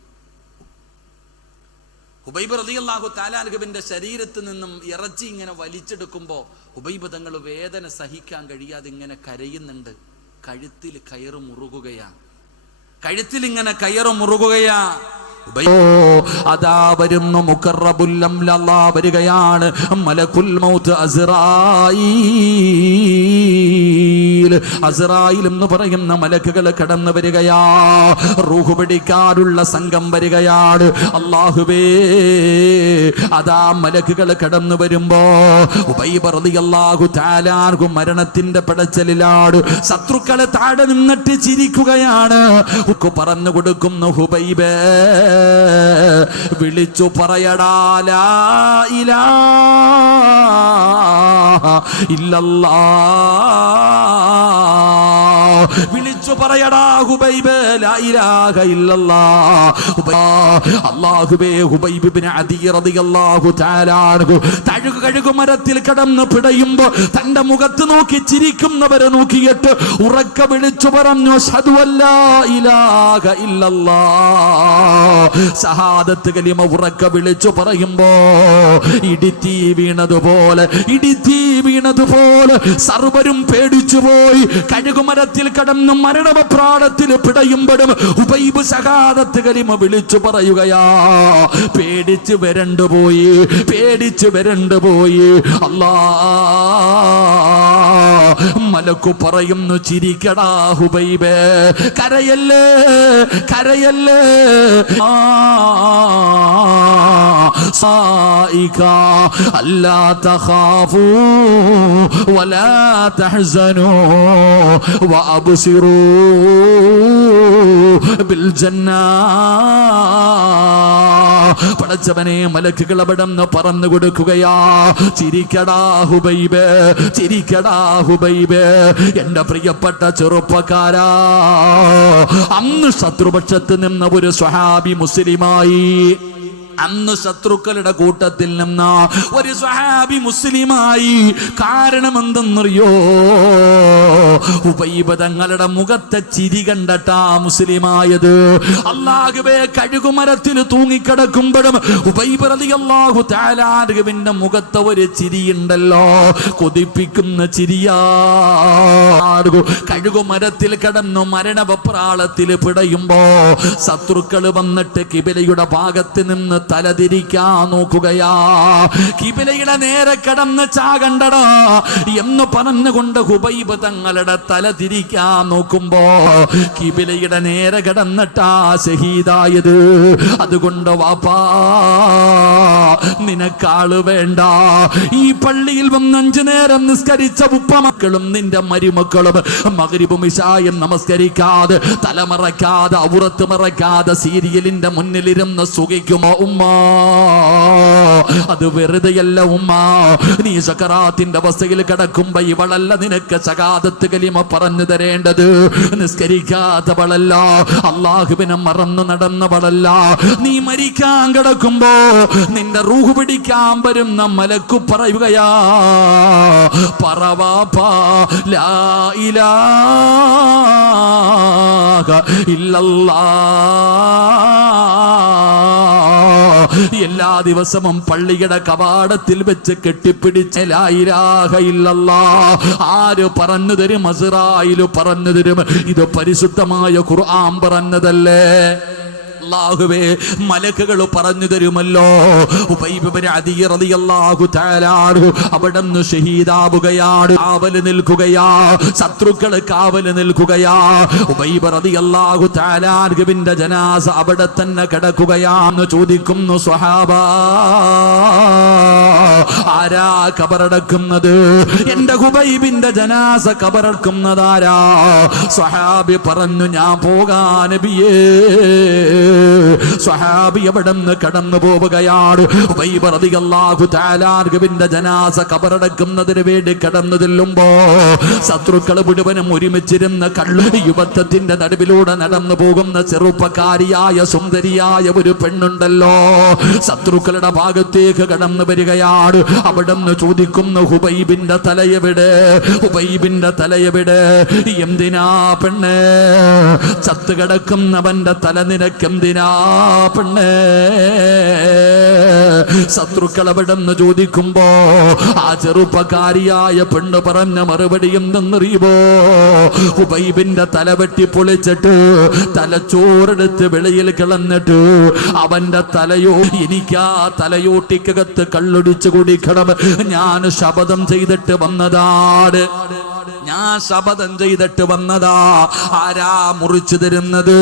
ഹുബൈബ് റളിയല്ലാഹു തആല അൻഹുവിന്റെ ശരീരത്തിൽ നിന്നും ഇറച്ചി ഇങ്ങനെ വലിച്ചെടുക്കുമ്പോൾ ഹുബൈബ് തങ്ങൾ വേദന സഹിക്കാൻ കഴിയാതെ ഇങ്ങനെ കരയുന്നുണ്ട്. കഴുത്തിൽ കയറ് മുറുകുകയാണ്. കഴുത്തിൽ ഇങ്ങനെ കയറ് മുറുകുകയാ. അതാ വരുന്നു മുഖറബുൽ അംലാ വരികയാണ്. മലക്കുൽ മൗത്ത് അസ്റായീൽ എന്ന് പറയുന്ന മലക്കുകൾ കടന്നു വരികയാ. റൂഹ് പിടിക്കാനുള്ള സംഘം വരികയാണ്. അല്ലാഹുവേ, അതാ മലക്കുകൾ കടന്നു വരുമ്പോ ഉബൈബ് റളിയല്ലാഹു തആല അൻഹു മരണത്തിന്റെ പിടച്ചലിലാണ്. ശത്രുക്കളെ താഴെ നിന്നിട്ട് ചിരിക്കുകയാണ്. പറഞ്ഞു കൊടുക്കുന്നു, ഹുബൈബേ വിളിച്ചു പറയടാ ലാ ഇലാഹ ഇല്ലല്ലാഹ്. വിളിച്ചു പറയടാ ഹുബൈബ് ലാ ഇലാഹ ഇല്ലല്ലാഹ്. അല്ലാഹുവേ, ഹുബൈബ് ഇബ്നു അദി റളിയല്ലാഹു തആല അൻഹു കഴുകു മരത്തിൽ കിടന്ന് പിടയുമ്പോ തന്റെ മുഖത്ത് നോക്കി ചിരിക്കുന്നവരെ നോക്കിയിട്ട് ഉറക്ക വിളിച്ചു പറഞ്ഞു, അശ്ഹദു അല്ലാ ഇലാഹ ഇല്ലല്ലാഹ്. ഷഹാദത്ത് കലിമ ഉറക്ക വിളിച്ചു പറയുമ്പോ ഇടിത്തീ വീണതുപോലെ സർവരും പേടിച്ചുപോയി. കഴുകുമരത്തിൽ കടന്ന് മരണപ്രാടത്തിൽ പിടയുമ്പോഴും ഉബൈബ് ഷഹാദത്ത് കലിമ വിളിച്ചു പറയുകയാ. പേടിച്ചു വരണ്ടുപോയി. അല്ലാ, മലക്കു പറയുന്നു, ചിരിക്കടാ ഹുബൈബേ, കരയല്ലേ. സായിക അല്ലാ തഖാഫു വലാ തഹ്സനു വഅബ്സിറൂ ബിൽ ജന്ന. പടച്ചവനെ, മലക്കുകൾ അവിടെന്ന് പറഞ്ഞു കൊടുക്കുകയാ, ചിരിക്കടാ ഹുബൈബേ. എന്റെ പ്രിയപ്പെട്ട ചെറുപ്പക്കാരാ, അന്ന് ശത്രുപക്ഷത്ത് നിന്ന ഒരു സ്വഹാബി മുസ്ലിമായി. അന്ന് ശത്രുക്കളുടെ കൂട്ടത്തിൽ നിന്ന് ഒരു സ്വഹാബി മുസ്ലിമായി. കാരണം എന്തെന്നറിയോ? ഉബൈബ് തങ്ങളുടെ മുഖത്തെ ചിരി കണ്ടട്ടാ മുസ്ലിമായത്. അല്ലാഹുവേ, കഴുകുമരത്തിൽ തൂങ്ങിക്കിടക്കുമ്പോഴും ഉബൈബ് റളിയല്ലാഹു തആല അൻഹുവിന്റെ മുഖത്തെ ഒരു ചിരിയുണ്ടല്ലോ, കൊതിപ്പിക്കുന്ന ചിരിയാ. കഴുകുമരത്തിൽ കിടന്നു മരണവപ്രാളത്തിൽ പിടയുമ്പോ ശത്രുക്കൾ വന്നിട്ട് കിബിലയുടെ ഭാഗത്ത് നിന്ന് തലതിരിക്കാൻ നോക്കുകയാ. കിബിലയുടെ നേരെ കിടന്ന് ചാകണ്ടടാ എന്ന് പറഞ്ഞുകൊണ്ട് ഹുബൈബ് തങ്ങളുടെ തല തിരിക്കാൻ നോക്കുമ്പോ കിബിലയുടെ നേരെ കിടന്നിട്ടാ ഷഹീദായത്. അതുകൊണ്ട് വാപ്പാ, നിനക്കാള് വേണ്ട. ഈ പള്ളിയിൽ വന്ന് 5 നേരം നിസ്കരിച്ച ഉപ്പമക്കളും നിന്റെ മരുമക്കളും മഗ്രിബും ഇശായും നമസ്കരിക്കാതെ, തലമറക്കാതെ, ഔറത്ത് മറക്കാതെ സീരിയലിന്റെ മുന്നിലിരുന്ന് സുഖിക്കുമോ ഉമ്മ? അത് വെറുതെയല്ല ഉമ്മ. നീ സക്കറാത്തിന്റെ അവസ്ഥയിൽ കിടക്കുമ്പോ ഇവളല്ല നിനക്ക് സകാദത്ത് കലിമ പറഞ്ഞു തരേണ്ടത്. നിസ്കരിക്കാത്തവളല്ല, അല്ലാഹുവിനെ മറന്നു നടന്നവളല്ല. നീ മരിക്കാൻ കിടക്കുമ്പോ നിന്റെ റൂഹ് പിടിക്കാൻ വരുന്ന മലക്കു പറയുകയാ, പറവാപ്പാ ലാ ഇലാഹ ഇല്ലല്ലാഹ് എല്ലാ ദിവസവും പള്ളിയുടെ കവാടത്തിൽ വെച്ച് കെട്ടിപ്പിടിച്ച് ലാ ഇലാഹ ഇല്ലല്ലാഹ് ആര് പറഞ്ഞു തരും? അസ്റായില് പറഞ്ഞു തരും. ഇത് പരിശുദ്ധമായ ഖുർആൻ പറഞ്ഞതല്ലേ? അല്ലാഹുവേ, മലക്കുകൾ പറഞ്ഞു തരുമല്ലോ. ഉബൈബ് ഇബ്നു അദി റളിയല്ലാഹു തആല അൻഹു അവിടുന്ന് ഷഹീദാവുകയാണ്. കാവൽ നിൽക്കുകയാ, ശത്രുക്കൾ കാവൽ നിൽക്കുകയാ. ഉബൈബ് റളിയല്ലാഹു തആല അൻഹുവിന്റെ ജനാസ അവിടെ തന്നെ കിടക്കുകയാന്ന് ചോദിക്കുന്നു സ്വഹാബ, ആരാ കബറടക്കുന്നത്? എന്റെ ഹുബൈബിന്റെ ജനാസ കബറടക്കുന്നതാരാ? സ്വഹാബി പറഞ്ഞു, ഞാൻ പോകാൻ നബിയേ. സ്വഹാബി അവിടുന്ന് കടന്നു പോവുകയാണ്. ഉബൈബ് റളിയല്ലാഹു തആല അൻഹുവിന്റെ ജനാസ കബറടക്കുന്നതിന് വേണ്ടി കടന്നു ചെല്ലുമ്പോ ശത്രുക്കൾ മുഴുവനും ഒരുമിച്ചിരുന്ന കള്ളു യുവത്വത്തിന്റെ നടുവിലൂടെ നടന്നു പോകുന്ന ചെറുപ്പക്കാരിയായ സുന്ദരിയായ ഒരു പെണ്ണുണ്ടല്ലോ, ശത്രുക്കളുടെ ഭാഗത്തേക്ക് കടന്നു വരികയാണ്. അവിടുന്ന് ചോദിക്കുന്നു, ഹുബൈബിന്റെ തലയെവിടെ? ഹുബൈബിന്റെ തലയെവിടെ? എന്തിനാ പെണ്ണേ ചത്തുകിടക്കുന്നവന്റെ തല നിനക്കെന്തിനാ പെണ്ണേ? ശത്രുക്കൾ അവിടെന്ന് ചോദിക്കുമ്പോ ആ ചെറുപ്പക്കാരിയായ പെണ്ണ് പറഞ്ഞ മറുപടി എന്തെന്നറിയുമോ? ഹുബൈബിന്റെ തല വെട്ടി പൊളിച്ചിട്ട് തലച്ചോറെടുത്ത് വെളിയിൽ കളഞ്ഞിട്ട് അവന്റെ തലയോ എനിക്കാ തലയോട്ടിക്കകത്ത് കള്ളൊടിച്ചു കുടിക്കണം. ഞാൻ ശപഥം ചെയ്തിട്ട് വന്നതാണ്. ഞാൻ ശപഥം ചെയ്തിട്ട് വന്നതാ. ആരാ മുറിച്ചു തരുന്നത്?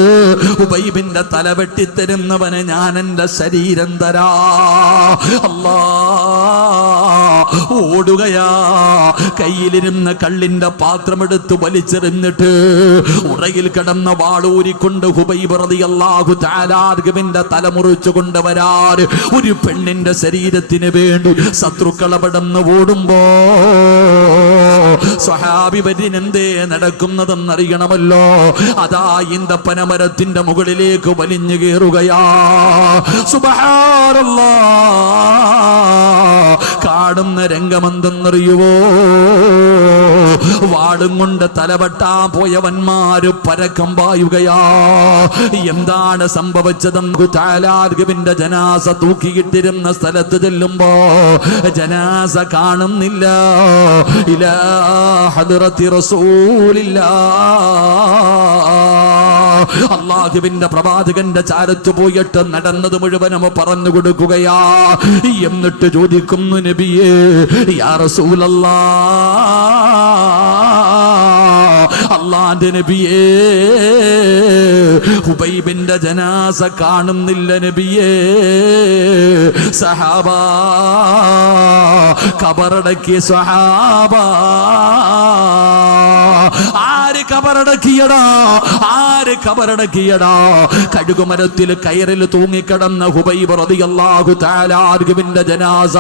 ഉബൈബിന്റെ തല വെട്ടിത്തരുന്നവന് ഞാൻ എന്റെ ശരീരം തരാ. അല്ലാ, ഓടുകയാ. കയ്യിലിരുന്ന കള്ളിന്റെ പാത്രമെടുത്ത് വലിച്ചെറിഞ്ഞിട്ട് ഉറയിൽ കിടന്ന വാളൂരിക്കൊണ്ട് ഹുബൈബ് റളിയല്ലാഹു തആല അൻഹുവിന്റെ തല മുറിച്ചു കൊണ്ടുവരാൻ ഒരു പെണ്ണിന്റെ ശരീരത്തിന് വേണ്ടി ശത്രുക്കൾ അവിടുന്ന് ഓടുമ്പോ സ്വഹാബി വര്യനെന്തേ നടക്കുന്നതെന്നറിയണമല്ലോ. അതാ ഈന്തപ്പനമരത്തിന്റെ മുകളിലേക്ക് വലിഞ്ഞു കയറുകയാ. സുബ്ഹാനല്ലാഹ്, കാണുന്ന രംഗമെന്തെന്നറിയുവോ? വാളും കൊണ്ട് തലവെട്ടാ പോയവന്മാര് പരക്കം പായുകയാ. എന്താണ് സംഭവിച്ചതെന്ന് തആലാർഗുവിന്റെ ജനാസ തൂക്കിയിട്ടിരുന്ന സ്ഥലത്ത് ചെല്ലുമ്പോ ജനാസ കാണുന്നില്ല. ഇലാ ഹദ്റത്തി റസൂലില്ലാ, അല്ലാഹുവിന്റെ പ്രവാചകന്റെ ചാരത്ത് പോയിട്ട് നടന്നത് മുഴുവനും പറഞ്ഞു കൊടുക്കുകയാ. എന്നിട്ട് ചോദിക്കുന്നു, നബിയേ യാ റസൂലല്ലാഹ്, അല്ലാഹുവിന്റെ നബിയേ, ഹുബൈബിന്റെ ജനാസ കാണുന്നില്ല നബിയേ. സഹാബ, ഖബറടക്കിയ സഹാബ, ആര് ഖബറടക്കിയടാ? ആര് ഖബറടക്കിയടാ? കഴുകുമരത്തിൽ കയറിൽ തൂങ്ങിക്കിടന്ന ഹുബൈബ് റളിയല്ലാഹു തആല അൻഹുവിന്റെ ജനാസ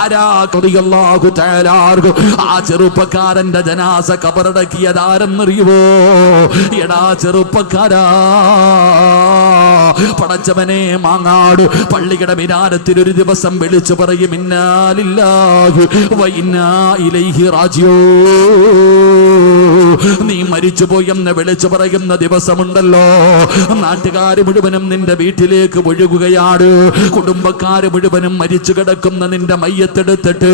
ആരാ? റളിയല്ലാഹു തആല അൻഹു. ആ ചെറുപ്പക്കാരന്റെ ജനാസ ഖബറടക്കിയതാരെന്നറിയുവോ? എടാ ചെറുപ്പക്കാരാ, പടച്ചവനെ, മാങ്ങാട് പള്ളിയുടെ മിനാരത്തിൽ ഒരു ദിവസം വിളിച്ചു പറയും, ഇന്നാ ലില്ലാഹി വ ഇന്നാ ഇലൈഹി റാജിഊൻ. നീ മരിച്ചുപോയെന്ന് വിളിച്ചു പറയുന്ന ദിവസമുണ്ടല്ലോ, നാട്ടുകാര് മുഴുവനും നിന്റെ വീട്ടിലേക്ക് ഒഴുകുകയാണ്. കുടുംബക്കാര് മുഴുവനും മരിച്ചു കിടക്കുന്ന നിന്റെ മയ്യത്തെടുത്തിട്ട്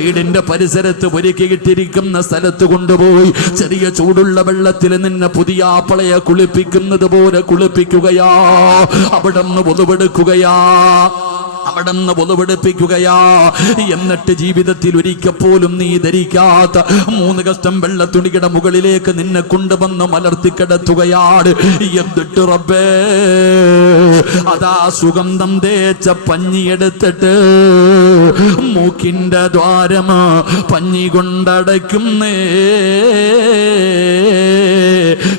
വീടിന്റെ പരിസരത്ത് ഒരുക്കിയിട്ടിരിക്കുന്ന സ്ഥലത്ത് കൊണ്ടുപോയി ചെറിയ ചൂടുള്ള വെള്ളത്തിൽ നിന്നെ പുതിയ ആപ്പളയെ കുളിപ്പിക്കുന്നത് പോലെ കുളിപ്പിക്കുകയാ. അവിടുന്ന് ഒതുവെടുക്കുകയാ, അവിടുന്ന് ഒതുവെടുപ്പിക്കുകയാ. എന്നിട്ട് ജീവിതത്തിൽ ഒരിക്കൽ പോലും നീ ധരിക്കാത്ത 3 കഷ്ടം വെള്ളത്തുണിയുടെ മുകളിലേക്ക് നിന്നെ കൊണ്ടുവന്ന് മലർത്തിക്കിടത്തുകയാണ്. എന്നിട്ട് റബ്ബേ, അതാ സുഗന്ധം തേച്ച പഞ്ഞിയെടുത്തിട്ട് മൂക്കിന്റെ ദ്വാരം പഞ്ഞി കൊണ്ടടയ്ക്കുന്നേ.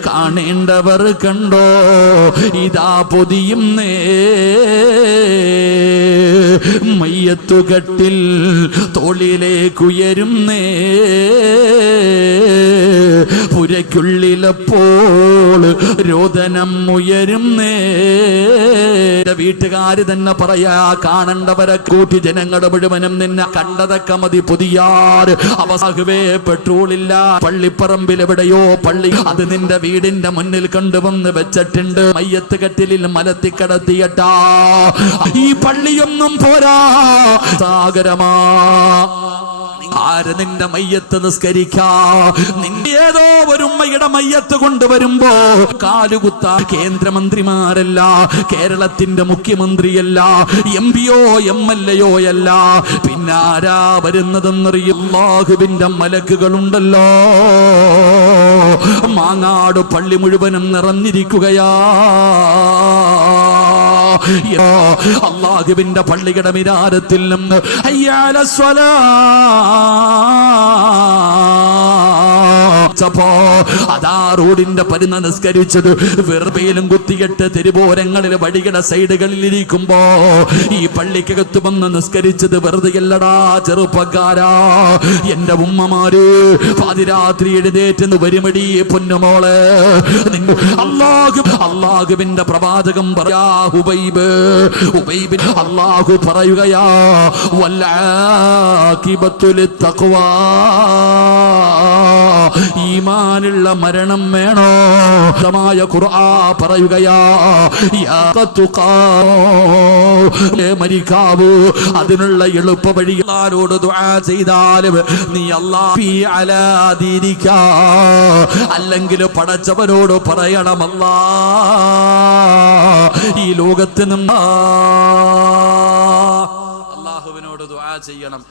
കാണേണ്ടവർ കണ്ടോ, ഇതാ പൊതിയുന്നേ. മയ്യത്തുകട്ടിൽ തോളിലേക്കുയരുന്നേ. പുരയ്ക്കുള്ളിലെപ്പോൾ രോദനം ഉയരുന്നേ. വീട്ടുകാര് തന്നെ പറയാ, കാണണ്ടവരെ കൂട്ടി ജനങ്ങളുടെ മുഴുവനും നിന്നെ കണ്ടതൊക്കെ മതി പുതിയാറ്. അവസാഹുവേ പെട്രോളില്ല, പള്ളിപ്പറമ്പിൽ എവിടെയോ പള്ളി, അത് നിന്റെ വീടിന്റെ മുന്നിൽ കൊണ്ടുവന്ന് വെച്ചിട്ടുണ്ട്. മയ്യത്ത് കെട്ടിലിൽ മലത്തി കിടത്തിയട്ടാ. ഈ പള്ളിയൊന്നും പോരാ, സാഗരമാ. ആര് നിന്റെ മയ്യത്ത് നിസ്കരിക്കാ? നിന്റെ ഏതോ ഒരു ഉമ്മയുടെ മയ്യത്ത് കൊണ്ടുവരുമ്പോ കാലുകുത്താ കേന്ദ്രമന്ത്രിമാരല്ല, കേരളത്തിന്റെ മുഖ്യമന്ത്രിയല്ല, MP-യോ MLA-യോ അല്ല, പിന്നാരാ വരുന്നതെന്നറിയും? അല്ലാഹുവിന്റെ മലക്കുകളുണ്ടല്ലോ. മാങ്ങാട് പള്ളി മുഴുവനും നിറഞ്ഞിരിക്കുകയാ. അല്ലാഹുവിന്റെ പള്ളിയുടെ മിനാരത്തിൽ നിന്ന് ഹയ്യ അലസ്വലാ അതാ റോഡിന്റെ പരിധി നിസ്കരിച്ചത് വെറുപേലും കുത്തിയിട്ട് തെരുവോരങ്ങളിൽ വഴിയുടെ സൈഡുകളിൽ ഇരിക്കുമ്പോ ഈ പള്ളിക്കകത്ത് വന്ന് നിസ്കരിച്ചത് വെറുതെയല്ലടാ ചെറുപ്പക്കാരാ. എന്റെ ഉമ്മമാര് പാതിരാത്രി എഴുന്നേറ്റെന്ന് വരുമടി പൊന്നുമോളെ. അല്ലാഹുവിന്റെ പ്രവാചകം പറയാ, ഹുബൈബ് അല്ലാഹു പറയുകയാ, വൽആഖിബത്തു ലിത്തഖ്വാ, ഈമാനുള്ള മരണം വേണോ? ഖുർആൻ പറയുകയാ, മരിക്കാവൂ, അതിനുള്ള എളുപ്പ വഴികളോട് ദുആ ചെയ്താലും നീ അല്ലാഹി അലാ ദീനിക, അല്ലെങ്കിൽ പടച്ചവനോട് പറയണമല്ലാ ഈ ലോകത്ത് നിന്ന് അല്ലാഹുവിനോട് ദുആ ചെയ്യണം.